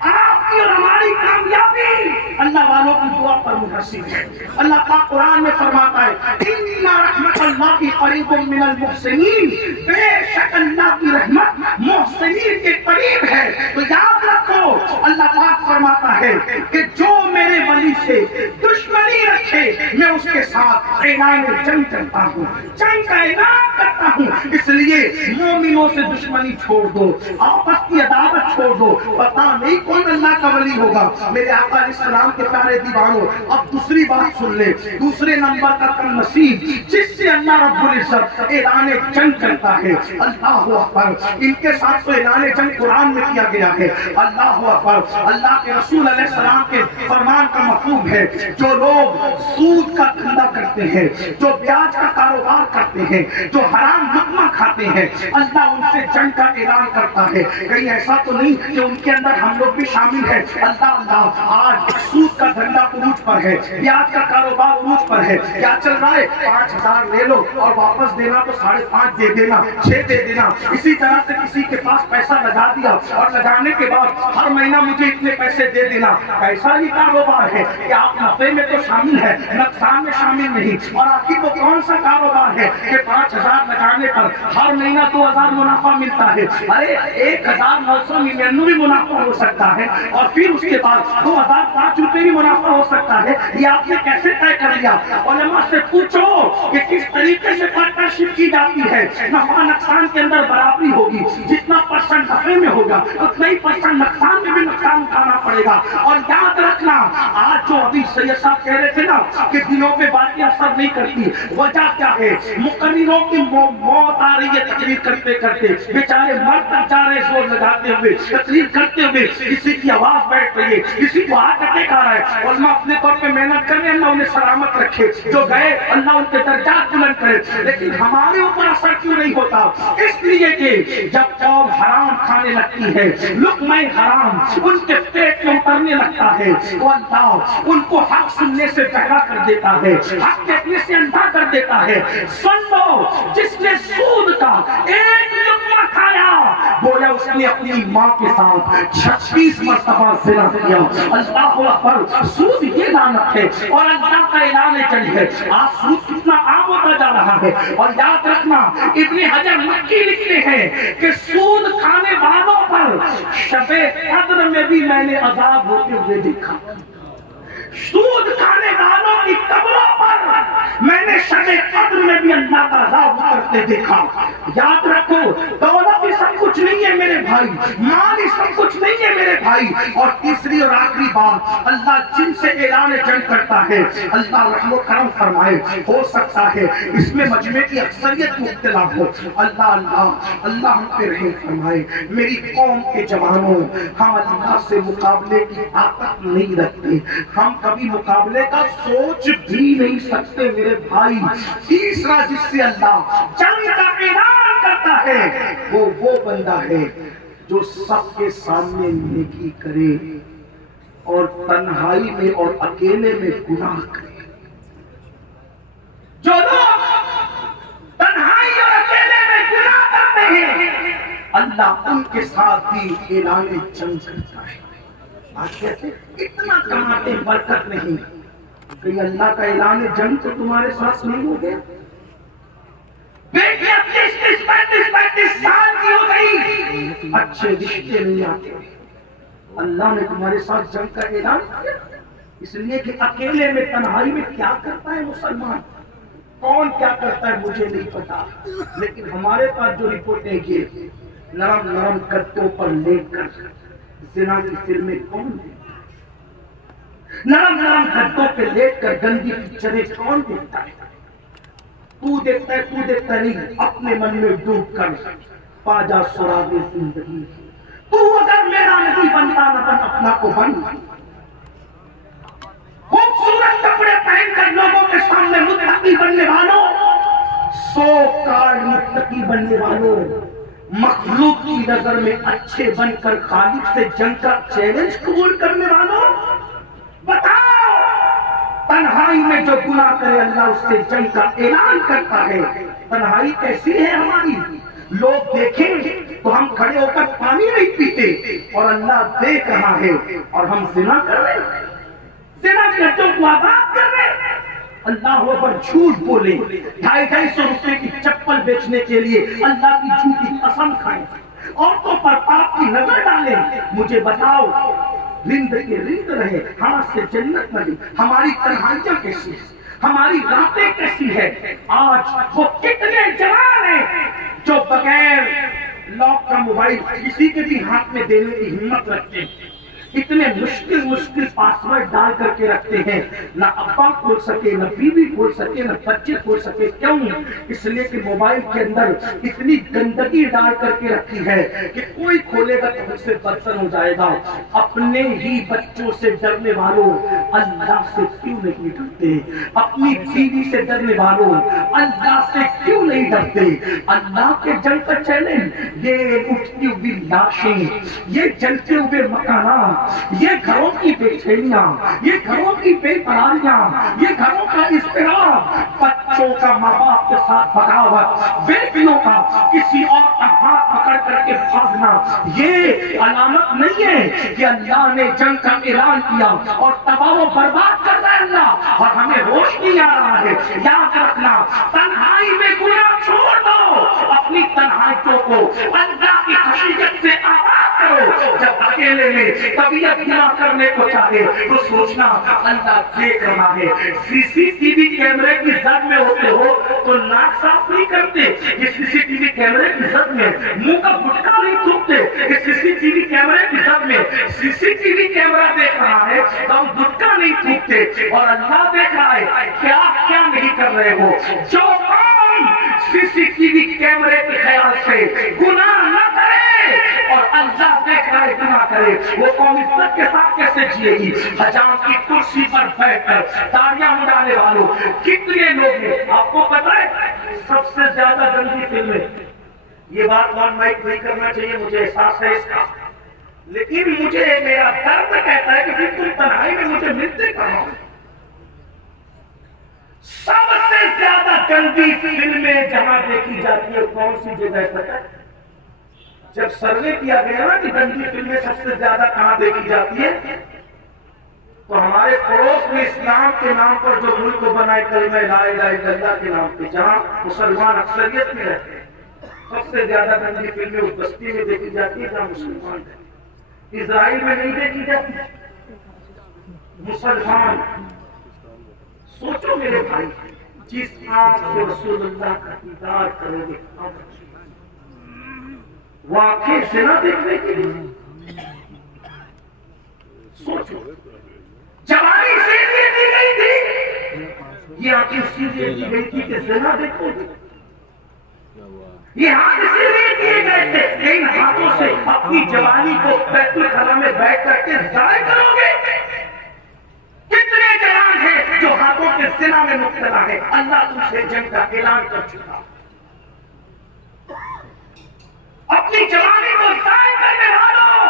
آپ کی اور ہماری کامیابی اللہ والوں کی دعا پر منحصر ہے۔ اللہ پاک قرآن میں فرماتا ہے ان رحمت اللہ قریب من المحسنین، بے شک اللہ کی رحمت محسنین کے قریب ہے۔ تو یاد رکھو اللہ پاک فرماتا ہے کہ جو میرے ولی سے دشمنی رکھے میں اس کے ساتھ اعلان جنگ کرتا ہوں، جنگ کا اعلان کرتا ہوں۔ اس لیے مومنوں سے دشمنی چھوڑ دو، آپس کی عداوت چھوڑ دو، پتہ نہیں کون اللہ کا ولی ہوگا۔ میرے آقا علیہ السلام کے پیارے دیوانوں، اب دوسری بات سن لے، دوسرے نمبر کا کم نصیب جس سے اللہ رب العزت اعلان جنگ کرتا ہے، اللہ اکبر، ان کے ساتھ تو اعلان جنگ قرآن میں کیا گیا ہے۔ اللہ اکبر، اللہ کے رسول علیہ السلام کے فرمان کا مفہوم ہے جو لوگ سود کا دھندا کرتے ہیں، جو بیاج کا کاروبار کرتے ہیں، جو حرام لقمہ کھاتے ہیں، اللہ ان سے جنگ کا اعلان کرتا ہے۔ کہیں ایسا تو نہیں کہ ان کے اندر ہم لوگ بھی شامل ہیں؟ اللہ آج سود کا دھندا عروج پر ہے، بیاج کا کاروبار عروج پر ہے۔ کیا چل رہا ہے؟ 5,000 لے لو اور واپس دینا تو 5.5 دے دینا، 6 دے دینا۔ اسی طرح سے کسی کے پاس پیسہ لگا دیا اور لگانے کے بعد ہر مہینہ مجھے اتنے پیسے دے دینا۔ ایسا ہی کاروبار ہے کہ آپ نفع میں تو شامل ہے، نقصان میں شامل نہیں۔ اور آخر وہ کون سا کاروبار ہے کہ 5,000 لگانے پر ہر مہینہ 2,000 منافع ملتا ہے؟ ارے 1,999 منافع ہو سکتا ہے اور پھر اس کے بعد 2,005 روپے بھی منافع ہو سکتا ہے۔ یہ آپ نے کیسے طے کر لیا؟ علماء سے پوچھو کہ کس طریقے سے پارٹنرشپ کی جاتی ہے۔ نفع نقصان کے اندر برابری ہوگی، جتنا پرسنٹ نفع میں ہوگا اتنا ہی پرسنٹ نقصان میں بھی نقصان اٹھانا پڑے گا۔ اور یاد رکھنا، آج جو ابھی سید صاحب کہہ رہے تھے نا کہ دلوں پہ باتیں اثر نہیں کرتی، وجہ کیا ہے؟ مقرروں کی موت آ رہی ہے تقریر کرتے کرتے، بیچارے مر تک جا رہے زور لگاتے ہوئے، تقریر کرتے ہوئے، کسی کی آواز بیٹھ رہی ہے، کسی کو ہارٹ اٹیک آ رہا ہے۔ علماء اپنے طور پہ محنت کر رہے ہیں، اللہ انہیں سلامت رکھے، جو گئے اللہ ان کے درجات بلند کرے۔ لیکن ہمارے اوپر اثر کیوں نہیں ہوتا؟ اس لیے کہ جب قوم حرام کھانے لگتی ہے، لقمہ حرام ان کے پیٹ میں اترنے لگتا ہے، تو اللہ ان کو حق سننے سے بہرا کر دیتا ہے، حق دیکھنے سے اندھا کر دیتا ہے۔ سن لو، جس نے سود کا ایک لقمہ کھایا گویا اس نے اپنی ماں کے ساتھ 36 مرتبہ زنا کیا۔ اللہ اکبر، سود یہ لعنت ہے اور اللہ کا اعلان جنگ ہے۔ آج سود کتنا عام ہوتا جا رہا ہے۔ اور یاد رکھنا، ابن حجر مکی لکھتے ہیں کہ سود کھانے والوں پر شب قدر میں بھی میں نے عذاب ہوتے ہوئے دیکھا۔ سود کھانے والوں کی قبروں پر میں نے شب قدر میں بھی اللہ کا عذاب اترتے دیکھا۔ یاد رکھو دولت ہی سب کچھ نہیں ہے میرے بھائی، مال ہی سب کچھ نہیں ہے میرے بھائی۔ اور تیسری اور آخری بات، اللہ جن سے اعلان جنگ کرتا ہے اللہ رحم و کرم فرمائے، ہو سکتا ہے اس میں مجمع کی اکثریت مبتلا ہو، اللہ ہم پہ رحم فرمائے۔ میری قوم کے جوانوں، ہم اللہ سے مقابلے کی طاقت نہیں رکھتے، ہم کبھی مقابلے کا سوچ بھی نہیں سکتے میرے بھائی۔ تیسرا جس سے اللہ جنگ کا اعلان کرتا ہے وہ بندہ ہے جو سب کے سامنے نیکی کرے اور تنہائی میں اور اکیلے میں گناہ کرے۔ جو لوگ تنہائی اور اکیلے میں گناہ کرتے ہیں اللہ ان کے ساتھ بھی اعلان جنگ کرتا ہے۔ آج کہتے ہیں اتنا کماتے برکت نہیں، کہ اللہ کا اعلان جنگ تو تمہارے ساتھ نہیں ہو گیا؟ بیٹیاں 30-35 سال کی ہو گئی، اچھے رشتے نہیں آتے، اللہ نے تمہارے ساتھ جنگ کا اعلان کیا، اس لیے کہ اکیلے میں تنہائی میں کیا کرتا ہے مسلمان، کون کیا کرتا ہے مجھے نہیں پتا، لیکن ہمارے پاس جو رپورٹیں یہ نرم نرم گدوں پر لیٹ کر زنا کی فلمیں کون دیکھتا ہے، نرم نرم گدوں پہ لیٹ کر گندی پکچریں کون دیکھتا ہے؟ تو دیکھتا ہے نہیں، اپنے من میں ڈوب کر پا جا سراغ زندگی۔ تو اگر میرا نہیں بنتا نہ بن اپنا کو بن، خوبصورت کپڑے پہن کر لوگوں کے سامنے متقی بننے والوں، سو کارڈ متقی بننے والوں، مخلوق کی نظر میں اچھے بن کر خالق سے جنگ کا چیلنج قبول کرنے والوں، بتاؤ تنہائی میں جو گناہ کرے اللہ اس سے جنگ کا اعلان کرتا ہے۔ تنہائی کیسی ہے ہماری؟ لوگ دیکھیں تو ہم کھڑے ہو کر پانی نہیں پیتے، اور اللہ دیکھ رہا ہے اور ہم زنا کر رہے ہیں، زنا گھروں کو آباد کر رہے ہیں۔ اللہ پر جھوٹ بولے، 250 روپے کی چپل بیچنے کے لیے اللہ کی جھوٹی قسم کھائیں، عورتوں پر پاپ کی نظر ڈالیں۔ مجھے بتاؤ رند کے رند رہے، ہاتھ سے جنت ملی، ہماری تنہائیاں کیسی ہیں، ہماری راتیں کیسی ہے؟ آج وہ کتنے جوان ہیں جو بغیر لاک کا موبائل کسی کے بھی ہاتھ میں دینے کی ہمت رکھتے ہیں، اتنے مشکل پاسورڈ ڈال کر کے رکھتے ہیں، نہ ابا کھول سکے، نہ بیوی کھول سکے، نہ بچے کھول سکے۔ کیوں؟ اس لیے کہ موبائل کے اندر اتنی گندگی ڈال کر کے رکھی ہے کہ کوئی کھولے گا تو اس سے برتن ہو جائے گا۔ اپنے ہی بچوں سے ڈرنے والوں اللہ سے کیوں نہیں ڈرتے؟ اپنی بیوی سے ڈرنے والوں اللہ سے کیوں نہیں ڈرتے؟ اللہ کے جنگ کا چیلنج، یہ اٹھتی ہوئی لاشیں، یہ جلتے ہوئے مکانات، یہ گھروں کی بے چینیاں، یہ گھروں کی بے قراریاں، یہ گھروں کا اضطراب، بچوں کا ماں باپ کے ساتھ بغاوت، بیٹیوں کا کسی اور کا ہاتھ پکڑ کر کے بھاگنا، یہ علامت نہیں ہے کہ اللہ نے جنگ کا اعلان کیا اور تباہ و برباد کر رہا ہے اللہ، اور ہمیں ہوش نہیں آ رہا ہے۔ یاد رکھنا تنہائی میں گناہ چھوڑ دو، اپنی تنہائیوں کو اللہ کی خشیت سے آباد کرو۔ جب اکیلے میں طبیعت گناہ کرنے کو چاہے تو سوچنا اللہ دیکھ رہا ہے۔ CCTV کیمرے کی زد میں ہوتے ہو تو ناک صاف نہیں کرتے، یہ CCTV کیمرے کی زد میں منہ کا گٹکا نہیں تھوکتے، یہ CCTV کیمرے کی زد میں CCTV کیمرہ دیکھ رہا ہے تو ہم گٹکا نہیں تھوکتے، اور اللہ دیکھ رہا ہے کیا کیا نہیں کر رہے ہو۔ جو قوم CCTV کیمرے کے خیال سے گناہ نہ کرے اور اللہ دیکھ رہا ہے گناہ کرے، وہ قوم عزت کے ساتھ کیسے جیے گی؟ حجام کی کرسی پر بیٹھ کر تالیاں اڑانے والوں کتنے لوگ ہیں آپ کو پتا ہے؟ سب سے زیادہ گندی فلمیں، یہ بات آن مائک نہیں کرنا چاہیے، مجھے احساس ہے اس کا، لیکن مجھے میرا درد کہتا ہے کہ پھر تم تنہائی میں مجھے ملتے کہاں؟ سب سے زیادہ گندی فلمیں جہاں دیکھی جاتی ہے کون سی جگہ پتہ ہے؟ جب سروے کیا گیا نا کہ گندی فلمیں سب سے زیادہ کہاں دیکھی جاتی ہے، تو ہمارے پڑوس میں اسلام کے نام پر جو ملک بنائے کلمہ لا الہ الا اللہ کے نام پہ، جہاں مسلمان اکثریت میں رہتے ہیں، سب سے زیادہ گندی فلمیں اس بستی میں دیکھی جاتی ہے جہاں مسلمان ہیں۔ اسرائیل میں نہیں دیکھی جاتی، مسلمان۔ سوچو میرے بھائی، جس آنکھ سے رسول اللہ کا دیدار کرو گے وہ آنکھیں زنا دیکھنے کے لیے سوچو، جوانی سے دی گئی تھی، یہ آنکھیں اسی لیے دی گئی تھی کہ زنا دیکھو گے، یہ ہاتھ اسی لیے دیے گئے تھے کہ ان ہاتھوں سے اپنی جوانی کو بیت الخلا میں بیٹھ کر کے ضائع کرو گے۔ کتنے جوان ہیں جو ہاتھوں کے زنا میں مبتلا ہے، اللہ تم سے جنگ کا اعلان کر چکا۔ اپنی جوانی کو ضائع کرنے والوں،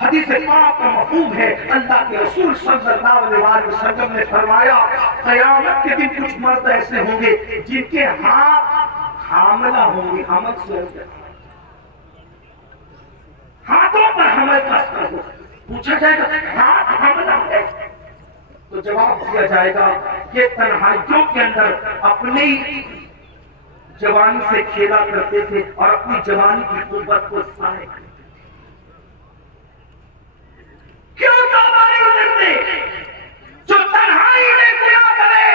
حدیث پاک کا مفہوم ہے، اللہ کے رسول صلی اللہ علیہ وسلم نے فرمایا قیامت کے دن کچھ مرد ایسے ہوں گے جن کے ہاتھ حاملہ ہوں گے، حمل سے ہوگا، ہاتھوں پر حمل کا اثر ہوگا۔ پوچھا جائے گا ہاتھ حاملہ ہے تو جواب دیا جائے گا کہ تنہائیوں کے اندر اپنی جوانی سے کھیلا کرتے تھے اور اپنی جوانی کی قوت کو ضائع کرتے تھے۔ کیوں توبہ نہیں کرتے؟ جو تنہائی میں گناہ کرے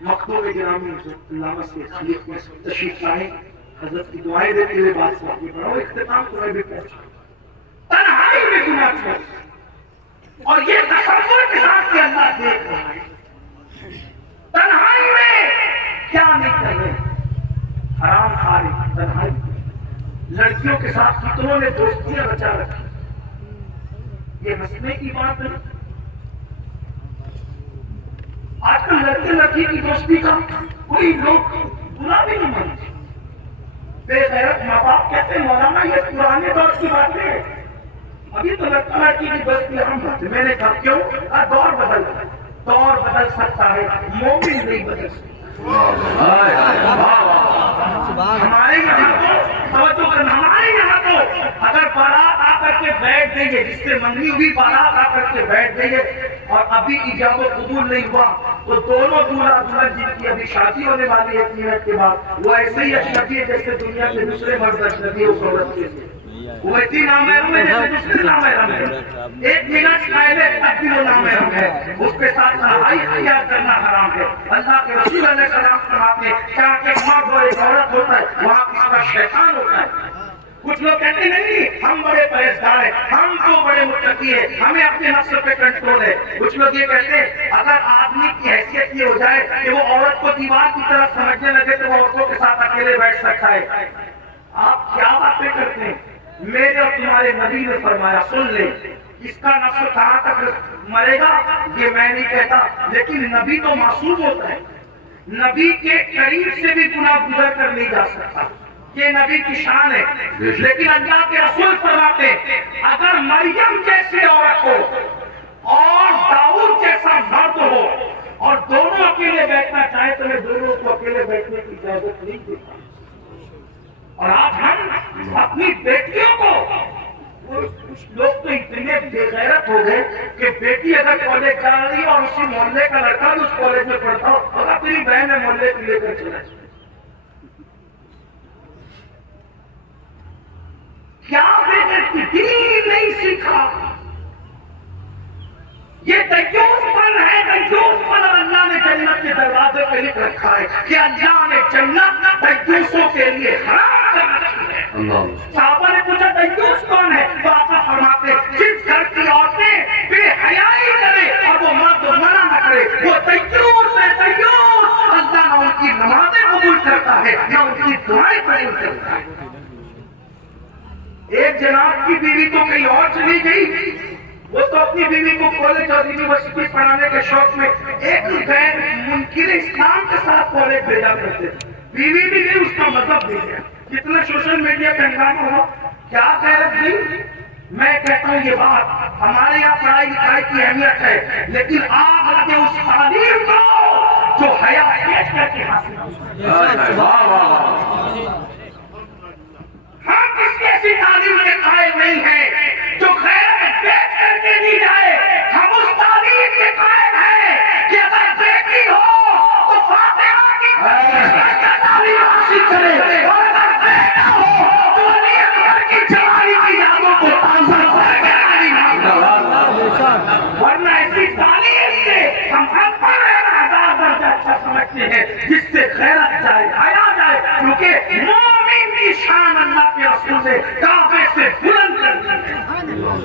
مکتوب گرامی علامہ سے خلیق میں تشریف لائے، حضرت کی دعائیں دیتے ہوئے بات کو آگے بڑھاؤ، اختتام تمہیں بھی پہنچا۔ تنہائی میں گناہ چھوڑ اور یہ تصور کے ساتھ کہ اللہ دیکھ رہا ہے، تنہائی میں کیا نہیں کر رہے، حرام کھا رہے، تنہائی لڑکیوں کے ساتھ کتنوں نے دوستیاں رچا رکھی، یہ ہنسنے کی بات نہیں۔ آج کل لڑکے لڑکی کی دوستی کا کوئی لوگ برا بھی نہیں مانتے، بے غیرت ماں باپ کہتے ہیں مولانا یہ پرانے دور کی باتیں ہیں، ابھی تو لڑکا لڑکی کی دوستی عام بات ہے۔ میں نے کہا کیوں؟ دور بدل سکتا ہے، مومن نہیں بدل سکتا۔ ہمارے یہاں تو ہمارے یہاں تو اگر بارات آ کر کے بیٹھ دیں گے، جس سے منگنی ہوئی بارات آ کر کے بیٹھ دیں گے اور ابھی ایجاب و قبول نہیں ہوا تو دونوں دولہا دلہن جن کی ابھی شادی ہونے والی ہے 3 منٹ کے بعد، وہ ایسے ہی اجنبی ہے جیسے دنیا کے دوسرے مرد اجنبی ہے اس عورت کے، وہ اتنی نامحرم ہے جیسے دوسرے نامحرم ہے، 1 منٹ پہلے تب بھی وہ نامحرم ہے، اس کے ساتھ تنہائی اختیار کرنا حرام ہے۔ اللہ کے رسول علیہ السلام فرماتے ہیں کیا کہ مرد اور ایک عورت ہوتا ہے وہاں کس کا شیطان ہوتا ہے۔ کچھ لوگ کہتے نہیں ہم بڑے پرہیزگار ہیں، ہم تو بڑے متقی ہیں، ہمیں اپنے نفس پہ کنٹرول ہے۔ کچھ لوگ یہ کہتے ہیں اگر آدمی کی حیثیت یہ ہو جائے کہ وہ عورت کو دیوار کی طرف سمجھنے لگے تو وہ عورتوں کے ساتھ اکیلے بیٹھ سکتا ہے۔ آپ کیا باتیں کرتے ہیں؟ میرے اور تمہارے نبی نے فرمایا، سن لیں، اس کا نفس کہاں تک مرے گا یہ میں نہیں کہتا، لیکن نبی تو معصوم ہوتا ہے، نبی کے قریب سے بھی گناہ گزر کر نہیں جا سکتا، یہ نبی کی شان ہے۔ لیکن اللہ کے رسول فرماتے اگر مریم جیسی عورت ہو اور داؤد جیسا مرد ہو اور دونوں اکیلے بیٹھنا چاہے تو میں دونوں کو اکیلے بیٹھنے کی اجازت نہیں دیتا۔ اور آج ہم اپنی بیٹیوں کو، کچھ لوگ تو اتنے بے غیرت ہو گئے کہ بیٹی اگر کالج جا رہی ہے اور اسی محلے کا لڑکا بھی اس کالج میں پڑھتا ہو اگر تیری بہن ہے محلے کو لے کر چلا جائے۔ کیا بیٹے دین نہیں سیکھا؟ یہ دیوس پن ہے، دیوس پن، اور اللہ نے جنت کے دروازے پہ لکھ رکھا ہے کہ اللہ نے جنت دیوسوں کے لیے حرام کر رکھی ہے۔ صحابہ نے پوچھا دیوس کون ہے؟ تو آقا فرماتے جس گھر کی عورتیں بے حیائی کرے اور وہ مرد منع نہ کرے وہ دیوس ہے، دیوس۔ اللہ نہ ان کی نمازیں قبول کرتا ہے نہ ان کی دعائیں قبول کرتا ہے۔ ایک جناب کی بیوی تو کہیں اور چلی گئی، وہ تو اپنی بیوی کو کالج اور یونیورسٹی پڑھانے کے شوق میں ایک غیر منکر اسلام کے ساتھ کالج بھیجا کرتے تھے، بیوی بھی گئی، اس کا مذہب بھی گیا، کتنا سوشل میڈیا پہ ہنگامہ ہوا، کیا غیرت نہیں؟ میں کہتا ہوں یہ بات ہمارے یہاں پڑھائی لکھائی کی اہمیت ہے، لیکن آگ لگے اس تعلیم کو جو حیا پیش کر کے حاصل ہو۔ ہم کسی ایسی تعلیم کے قائل نہیں ہیں جو غیرت بیچ کر کے دی جائے، ہم اس تعلیم کے قائل ہیں کہ اگر بیٹی ہو تو فاطمہ کی تعلیم حاصل کرے اور اگر بیٹا ہو تو علی اکبر کی جوانی کرتے ہیں جس سے غیرت جائے، حیا جائے، کیونکہ مومن کی شان اللہ کے رسول نے کعبے سے بلند کر دی ہے،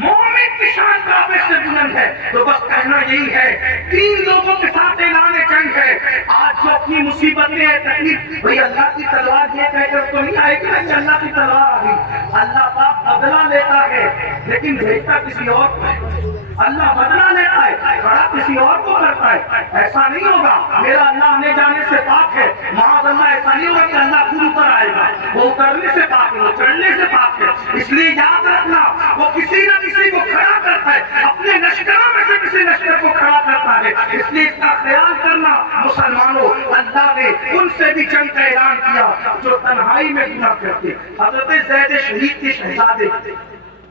مومن کی شان کعبے سے بلند ہے۔ تو بس کہنا یہی ہے، تین لوگوں کے ساتھ اعلان جنگ ہے۔ آج جو اپنی مصیبتیں ہیں، تکلیف، بھئی اللہ کی تلوار یہ کہہ کر تو نہیں آئے گی کہ اللہ کی تلوار آ گئی۔ اللہ پاک بدلہ لیتا ہے لیکن بھیجتا کسی اور کو ہے۔ اللہ بدلہ لیتا ہے، کھڑا کسی اور کو کرتا ہے۔ ایسا نہیں ہوگا، میرا اللہ آنے جانے سے پاک ہے، معاذ اللہ ایسا نہیں ہوگا کہ اللہ خود اوپر آئے گا، وہ اترنے سے پاک ہے، وہ چڑھنے سے پاک ہے۔ اس لیے یاد رکھنا، وہ کسی نہ کسی کو کھڑا کرتا ہے، اپنے لشکروں میں سے کسی لشکر کو کھڑا کرتا ہے۔ اس لیے اس کا خیال کرنا مسلمانوں، اللہ نے ان سے بھی جنگ کا اعلان کیا جو تنہائی میں گناہ کرتے۔ حضرت زید شہید کے شہزادے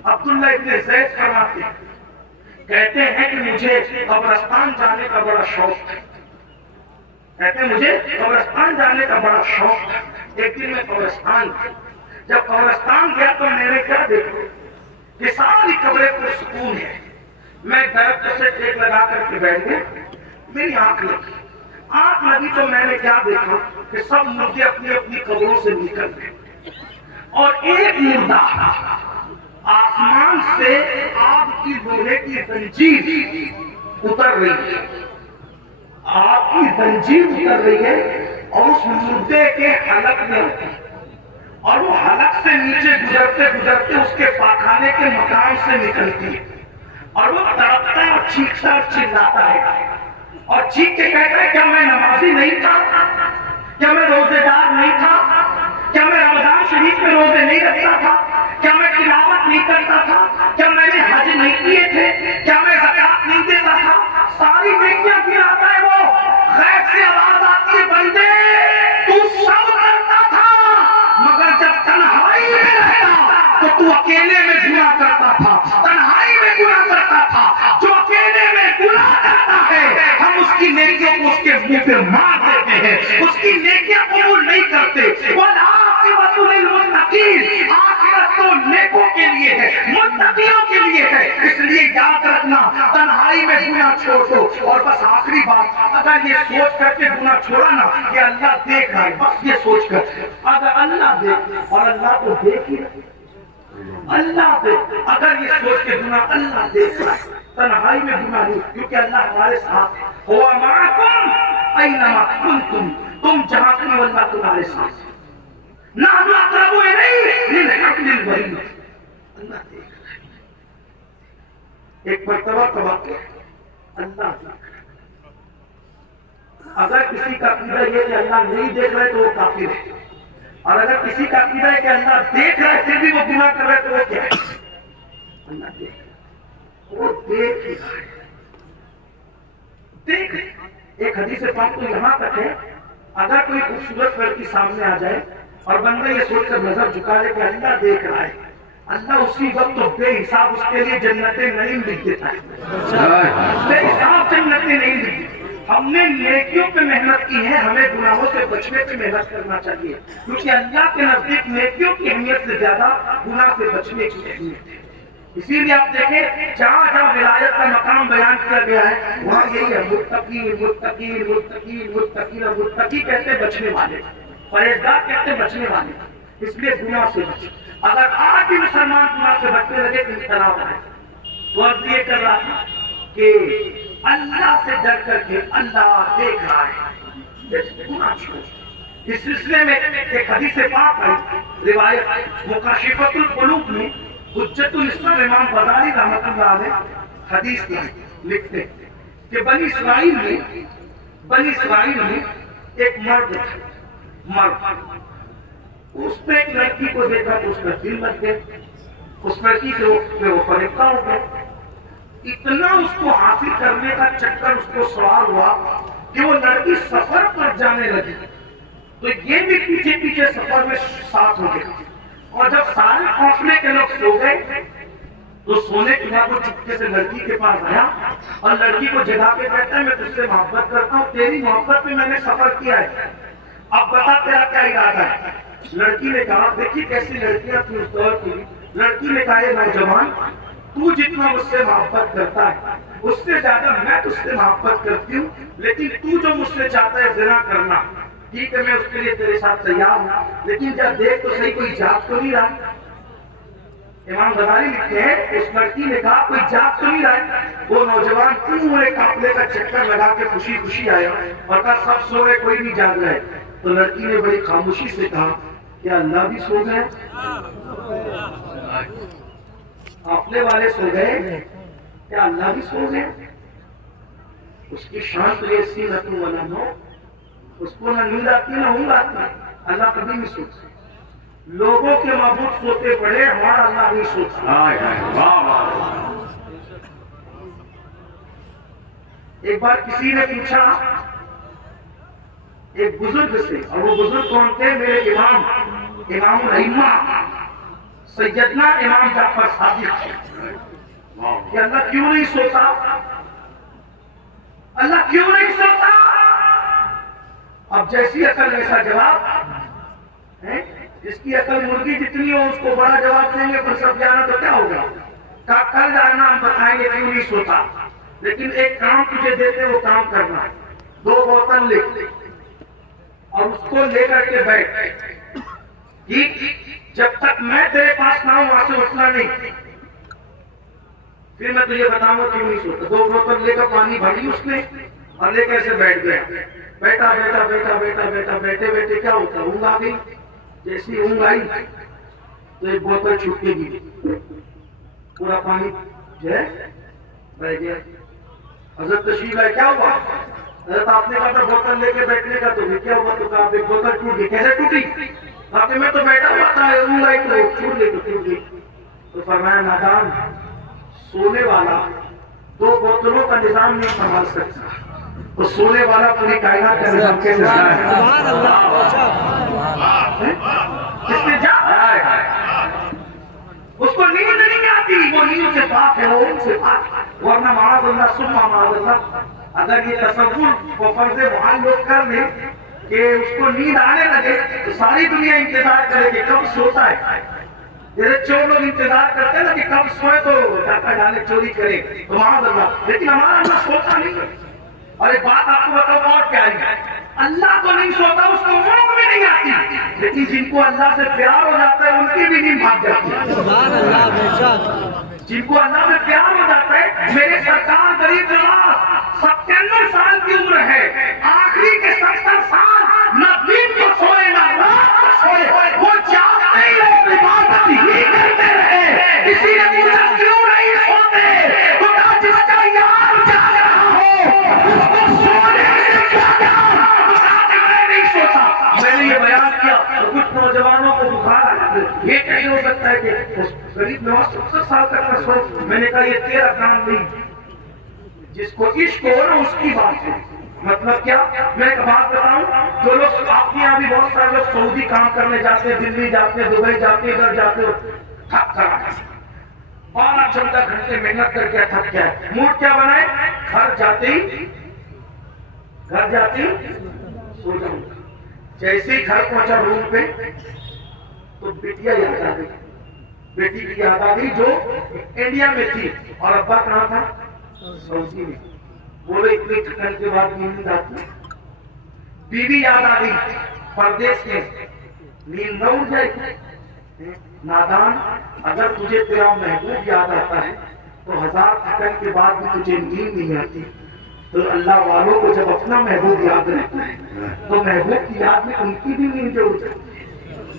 عبداللہ ابن زید فرماتے ہیں، کہتے ہیں کہ مجھے قبرستان جانے کا بڑا شوق تھا، کہتے ہیں مجھے قبرستان جانے کا بڑا شوق تھا۔ ایک دن میں قبرستان گیا، جب قبرستان گیا تو میں نے کیا دیکھا کہ ساری قبریں پرسکون ہے۔ میں درخت سے ٹیک لگا کر کے بیٹھ گیا، میری آنکھ لگی تو میں نے کیا دیکھا کہ سب مردے اپنی اپنی قبروں سے نکل گئے اور ایک مردہ آسمان سے آگ کی لوہے کی زنجیر اتر رہی ہے، آگ کی زنجیر اتر رہی ہے اور اس مردے کے حلق میں ہوتی ہے اور وہ حلق سے نیچے گزرتے گزرتے اس کے پاخانے کے مکان سے نکلتی ہے اور وہ تڑپتا ہے اور چیختا اور چلاتا ہے اور چیخ کے کہتا ہے، کیا میں نمازی نہیں تھا؟ کیا میں روزے دار نہیں تھا؟ کیا میں رمضان شریف میں روزے نہیں رکھتا تھا؟ کیا میں تلاوت نہیں کرتا تھا؟ کیا میں نے حج نہیں کیے تھے؟ کیا میں زکات نہیں دیتا تھا؟ ساری نیکیاں گراتا ہے وہ، غیب سے آواز آتی ہے، بندے تو سب کرتا تھا مگر جب تنہائی میں رہتا تو تو اکیلے میں گناہ کرتا تھا، تنہائی میں گناہ کرتا تھا۔ جو اکیلے میں گناہ کرتا ہے ہم اس کی نیکیوں کو اس کے منہ پہ مار دیتے ہیں، اس کی نیکیاں قبول نہیں کرتے۔ والعاقبۃ للمتقین، آخرت تو نیکوں کے لیے ہے، متقیوں کے لیے ہے۔ اس لیے یاد رکھنا، تنہائی میں گناہ چھوڑ دو۔ اور بس آخری بات، اگر یہ سوچ کر کے گناہ چھوڑا نا کہ اللہ دیکھ رہا ہے، بس یہ سوچ کر، اگر اللہ دیکھ، اور اللہ تو دیکھ ہی رہا ہے، اللہ دیکھ، اگر یہ سوچ کے گناہ اللہ دیکھ رہا ہے، تنہائی میں گناہ نہیں، کیونکہ اللہ ہمارے ساتھ ہے، هو معکم اینما کنتم، تم جہاں تم اللہ تمہارے ساتھ ہے۔ نحن اقرب الیہ من حبل الورید، اللہ دیکھ رہا ہے۔ ایک مرتبہ کا واقعہ، اللہ دیکھ رہا ہے۔ اگر کسی کا عقیدہ یہ کہ اللہ نہیں دیکھ رہے تو وہ کافر ہے، اور اگر کسی کا عقیدہ ہے کہ اللہ دیکھ رہا ہے پھر بھی وہ گناہ کر رہا ہے تو وہ کیا ہے؟ اللہ دیکھ رہا ہے، وہ دیکھ ہی رہا ہے، دیکھ۔ ایک حدیث پاک تو یہاں تک ہے، اگر کوئی خوبصورت لڑکی سامنے آ جائے اور بندہ یہ سوچ کر نظر جھکا لے کہ اللہ دیکھ رہا ہے، اللہ اسی وقت تو بے حساب اس کے لیے جنتیں نہیں لکھ دیتا ہے، بے حساب جنتیں نہیں لکھ دیتا۔ ہم نے نیکیوں پہ محنت کی ہے، ہمیں گناہوں سے بچنے پہ محنت کرنا چاہیے، کیونکہ اللہ کے نزدیک نیکیوں کی اہمیت سے زیادہ گناہ سے بچنے کی اہمیت ہے۔ اسی لیے آپ دیکھیں جہاں جہاں ولایت کا مقام بیان کیا گیا ہے وہاں یہی ہے، متقین متقین متقین متقین، اور متقی کہتے ہیں بچنے والے، پرہیزگار کہتے ہیں بچنے والے۔ اس لیے گناہ سے بچے۔ اگر آج بھی مسلمان گناہ سے بچنے لگے تو انقلاب ہے۔ وہ اب یہ کر رہا تھا کہ اللہ سے ڈر کر کے اللہ دیکھ رہا ہے، گناہ چھوڑ۔ اس سلسلے میں ایک حدیث پاک ہے، روایت مکاشفۃ القلوب میں حجت الاسلام امام غزالی رحمۃ اللہ علیہ حدیث لکھتے ہیں کہ بنی اسرائیل میں ایک مرد تھا، اس نے ایک لڑکی کو دیکھا تو اس کا دل لگ گیا، اس لڑکی سے وہ فرشتہ ہو گیا، اتنا اس کو حاصل کرنے کا چکر اس کو سوار ہوا کہ وہ لڑکی سفر پر جانے لگی تو یہ بھی پیچھے پیچھے سفر میں ساتھ ہو گیا، اور جب سارے قافلے کے لوگ سو گئے تو سونے کے بعد وہ چپکے سے لڑکی کے پاس آیا اور لڑکی کو جگا کے کہتا ہے میں تجھ سے محبت کرتا ہوں، تیری محبت میں نے سفر کیا ہے، اب بتا تیرا کیا ارادہ ہے۔ لڑکی نے کہا، دیکھیے کیسی لڑکیاں تھی اس دور کی، لڑکی نے کہا، نوجوان تو جتنا مجھ سے محبت کرتا ہے اس سے زیادہ میں تجھ سے محبت کرتی ہوں، لیکن تو جو مجھ سے چاہتا ہے زنا کرنا، ٹھیک ہے میں اس کے لیے تیرے ساتھ تیار ہوں، لیکن جب دیکھ تو صحیح کوئی جاگ تو نہیں رہا۔ امام غزالی لکھتے ہیں اس لڑکی نے کہا کوئی جاگ تو نہیں رہا۔ وہ نوجوان پورے قافلے کا چکر لگا کے خوشی خوشی آیا اور کہا سب سو گئے کوئی نہیں جاگ رہا ہے۔ تو لڑکی نے بڑی خاموشی سے کہا کیا اللہ بھی سو گئے؟ قافلے والے سو گئے، کیا اللہ بھی سو گئے؟ اس کی شان تو ایسی نہ تو ولا نو، اس کو نہ نیند آتی نہ اونگ آتی، اللہ کبھی نہیں سوتا۔ لوگوں کے معبود سوتے پڑے، ہمارا اللہ نہیں سوتا۔ ایک بار کسی نے پوچھا ایک بزرگ سے، اور وہ بزرگ کون تھے؟ میرے امام الائمہ سیدنا امام جعفر صادق کہ اللہ کیوں نہیں سوتا؟ اللہ کیوں نہیں سوتا؟ اب جیسی عقل ایسا جواب، جس کی عقل مرغی جتنی ہو اس کو بڑا جواب دیں گے، پر سب جانا تو کیا ہوگا؟ کل جانا ہم بتائیں گے کیوں نہیں سوتا، لیکن ایک کام تجھے دیتے وہ کام کرنا، 2 بوتل لے اور اس کو لے کر کے بیٹھ، جب تک میں تیرے پاس نہ ہوں وہاں سے اٹھنا نہیں، پھر میں تجھے بتاؤں گا کیوں نہیں سوتا۔ 2 بوتل لے کر پانی بھری اس نے اور لے کر ایسے بیٹھ گیا، بیٹھا بیٹھا بیٹھا بیٹھا بیٹھا بیٹھے بیٹھے کیا ہوتا ہے؟ اونگ آ گئی، جیسی اونگ آئی تو ایک بوتل چھوٹ کے گئی، پورا پانی جو ہے بہ گیا۔ حضرت تشریف لائے کیا ہوا؟ حضرت آپ نے کہا تھا بوتل لے کے بیٹھنے کا، تو کیا ہوا؟ تو کہا ایک بوتل ٹوٹ گئی۔ کیسے ٹوٹی؟ کہا کہ میں تو بیٹھا ہوا تھا، اونگ آئی تو ٹوٹ گئی تو ٹوٹ گئی۔ تو فرمایا نادان، سونے والا 2 بوتلوں کا نظام نہیں سنبھال سکتا، تو سونے والا پوری کائنات کا نظام کیسے سنبھالے؟ اس نے جا اس کو نیند نہیں آتی، وہ نیند سے پاک ہے، وہ ان سے پاک ہے، ورنہ معاذ اللہ ثم معاذ اللہ اگر یہ تصور وہ فرض محال لوگ کر لیں کہ اس کو نیند آنے لگے تو ساری دنیا انتظار کرے کہ کب سوتا ہے۔ جیسے چور لوگ انتظار کرتے ہیں نا کہ کب سوئے تو ڈاکہ ڈالے چوری کرے، تو معاذ اللہ، لیکن ہمارا اللہ سوتا نہیں ہے۔ اور ایک بات آپ کو بتاؤں اور پیاری ہے، اللہ تو نہیں سوتا، اس کو اونگ بھی نہیں آتی، لیکن جن کو اللہ سے پیار ہو جاتا ہے ان کی بھی نیند بھاگ جاتی ہے۔ جن کو اللہ سے پیار ہو جاتا ہے، میرے سرکار غریب نواز 97 سال کی عمر ہے، آخری کے 70 سال نہ دن کو سوئے نہ رات کو سوئے، وہ جاگتے ہی رہے، عبادت ہی کرتے رہے۔ اسی نے پوچھا کیوں نہیں سوتے؟ تو کہا جس کا یار جاگ رہا ہو اس کو سونے سے کیا کام؟ میں نہیں سوتا۔ میں نے یہ بیان کیا تو کچھ نوجوانوں کو بخار آ گیا، یہ کہیں ہو سکتا ہے کہ غریب نواز 70 سال تک کا سوچ۔ میں نے کہا یہ تیرا کام نہیں، جس کو عشق ہو نا اس کی بات ہے۔ مطلب کیا؟ میں ایک بات بتاؤں، جو لوگ آپ کے یہاں بھی بہت سارے لوگ سعودی کام کرنے جاتے ہیں، دلی جاتے ہیں، دبئی جاتے ہیں، ادھر جاتے ہو، تھک کر 12-14 گھنٹے محنت کر کے تھک گیا، موڈ کیا بنائے؟ گھر جاتے ہی سو جاؤں۔ جیسے ہی گھر پہنچا روم پہ تو بیٹیا یاد آ گئی، بیٹی کی یاد آ گئی جو انڈیا میں تھی، اور ابا کہاں تھا؟ سعودی میں۔ بولے اتنی تھکن کے بعد نیند آتی؟ بیوی یاد آ گئی پردیس میں، نیند نہ اٹھ جائے؟ نادان، اگر تجھے تیرا محبوب یاد آتا ہے تو 1000 تھکن کے بعد بھی تجھے نیند نہیں آتی، تو اللہ والوں کو جب اپنا محبوب یاد رہتا ہے تو محبوب کی یاد میں ان کی بھی نیند اڑ جاتی ہے۔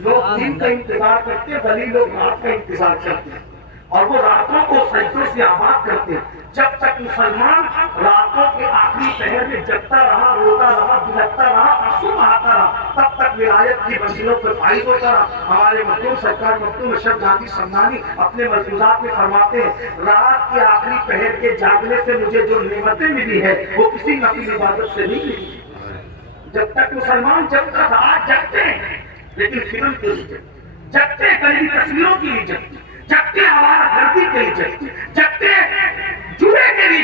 لوگ دن کا انتظار کرتے ہیں، بھلی لوگ رات کا انتظار کرتے ہیں، اور وہ راتوں کو سجدوں سے آباد کرتے ہیں۔ جب تک مسلمان راتوں کے آخری پہر میں جگتا رہا، روتا رہا، بلکتا رہا، آنسو بہاتا رہا، تب تک ولایت کی منزلوں پر فائز ہوتا رہا۔ ہمارے مخدوم سرکار مخدوم اشرف جہانگیر سمنانی اپنے ملفوظات میں فرماتے ہیں، رات کے آخری پہر کے جاگنے سے مجھے جو نعمتیں ملی ہے وہ کسی نفلی عبادت سے نہیں ملی۔ جب تک مسلمان جگتا تھا، آج جگتے ہیں لیکن فلم کے لیے جگتے، قریبی تصویروں کے لیے جگتے، ہمارا گردی کے لیے جگتے، جڑے کے لیے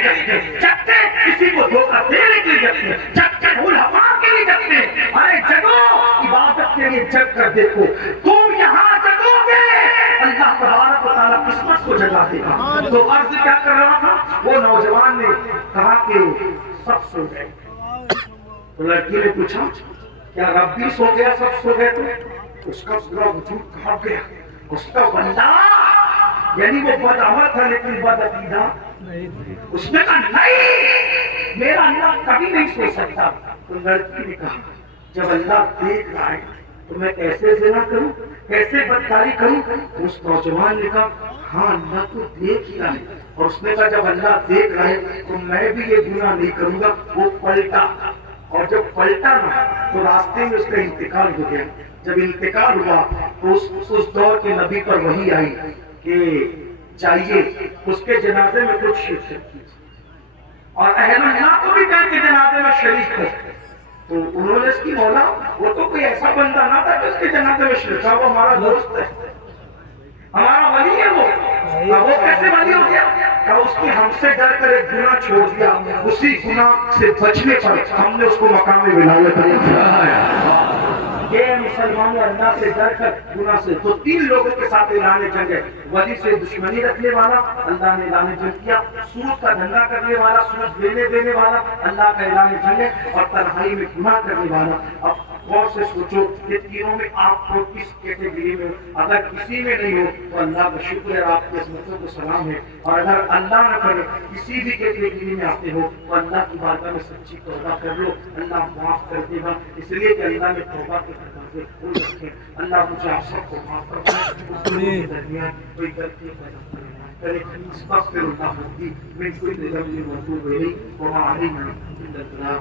جگتے، کسی کو دھوکہ دینے کے لیے جگتے، بھول ہوا کے لیے جگتے۔ ارے جگو، عبادت کے لیے جگ کر دیکھو، تم یہاں جگو گے اللہ تبارک و تعالیٰ قسمت کو جگا دے گا. تو عرض کیا کر رہا تھا؟ وہ نوجوان نے کہا کہ سب سو گئے. تو لڑکی نے پوچھا کیا رب بھی سو گیا؟ سب سو گئے؟ تو اس کا پورا وجود کانپ گیا. اس کا بندہ یعنی وہ بد عمل تھا لیکن بد عقیدہ. اس نے کہا نہیں، میرا اللہ کبھی نہیں سو سکتا. تو لڑکی نے کہا جب اللہ دیکھ رہا ہے تو میں کیسے زنا کروں، کیسے بدکاری کروں؟ اس نوجوان نے کہا ہاں اللہ تو دیکھ ہی رہا ہے. اور اس نے کہا جب اللہ دیکھ رہا ہے تو میں بھی یہ گناہ نہیں کروں گا. وہ پلٹا، اور جب پلٹا نا تو راستے میں اس کا انتقال ہو گیا. جب انتقال ہوا تو اس دور کے نبی پر وحی آئی کہ چاہیے اس کے جنازے میں کچھ شرکت کیجیے اور اہل اللہ کو بھی کر کے جنازے میں شریک کر. تو انہوں نے اس کی مولا وہ تو کوئی ایسا بندہ نہ تھا کہ اس کے جنازے میں شریک تھا، وہ ہمارا دوست ہے، ہمارا ولی ہے. وہ کیسے ولی ہو گیا؟ کہ اس کی ہم سے ڈر کر ایک گناہ چھوڑ دیا، اسی گناہ سے بچنے پر ہم نے اس کو مقام ولایت دیا. یہ مسلمانوں اللہ سے ڈر کر گناہ سے تو 3 لوگوں کے ساتھ اعلان جنگ ہے. ولی سے دشمنی رکھنے والا اللہ نے اعلان جنگ کیا. سود کا دھندا کرنے والا، سود دینے والا اللہ کا اعلان جنگ ہے. اور تنہائی میں گناہ کرنے والا. اب غور سے سوچو کہ تینوں میں آپ کو کس کیٹیگری میں؟ اگر کسی میں نہیں ہو تو اللہ کا شکر ہے، آپ کی عظمتوں کو سلام ہے. اور اگر اللہ نہ کرے کسی بھی کیٹیگری میں آتے ہو تو اللہ کی بارگاہ میں سچی توبہ کر لو، اللہ معاف کر دے گا. اس لیے کہ اللہ نے توبہ کے دروازے کھول رکھے. اللہ مجھے آپ سب کو معاف فرمائے. درمیان کوئی غلطی کرے استغفر اللہ ربی من کل ذنب واتوب الیہ وما علینا الا البلاغ.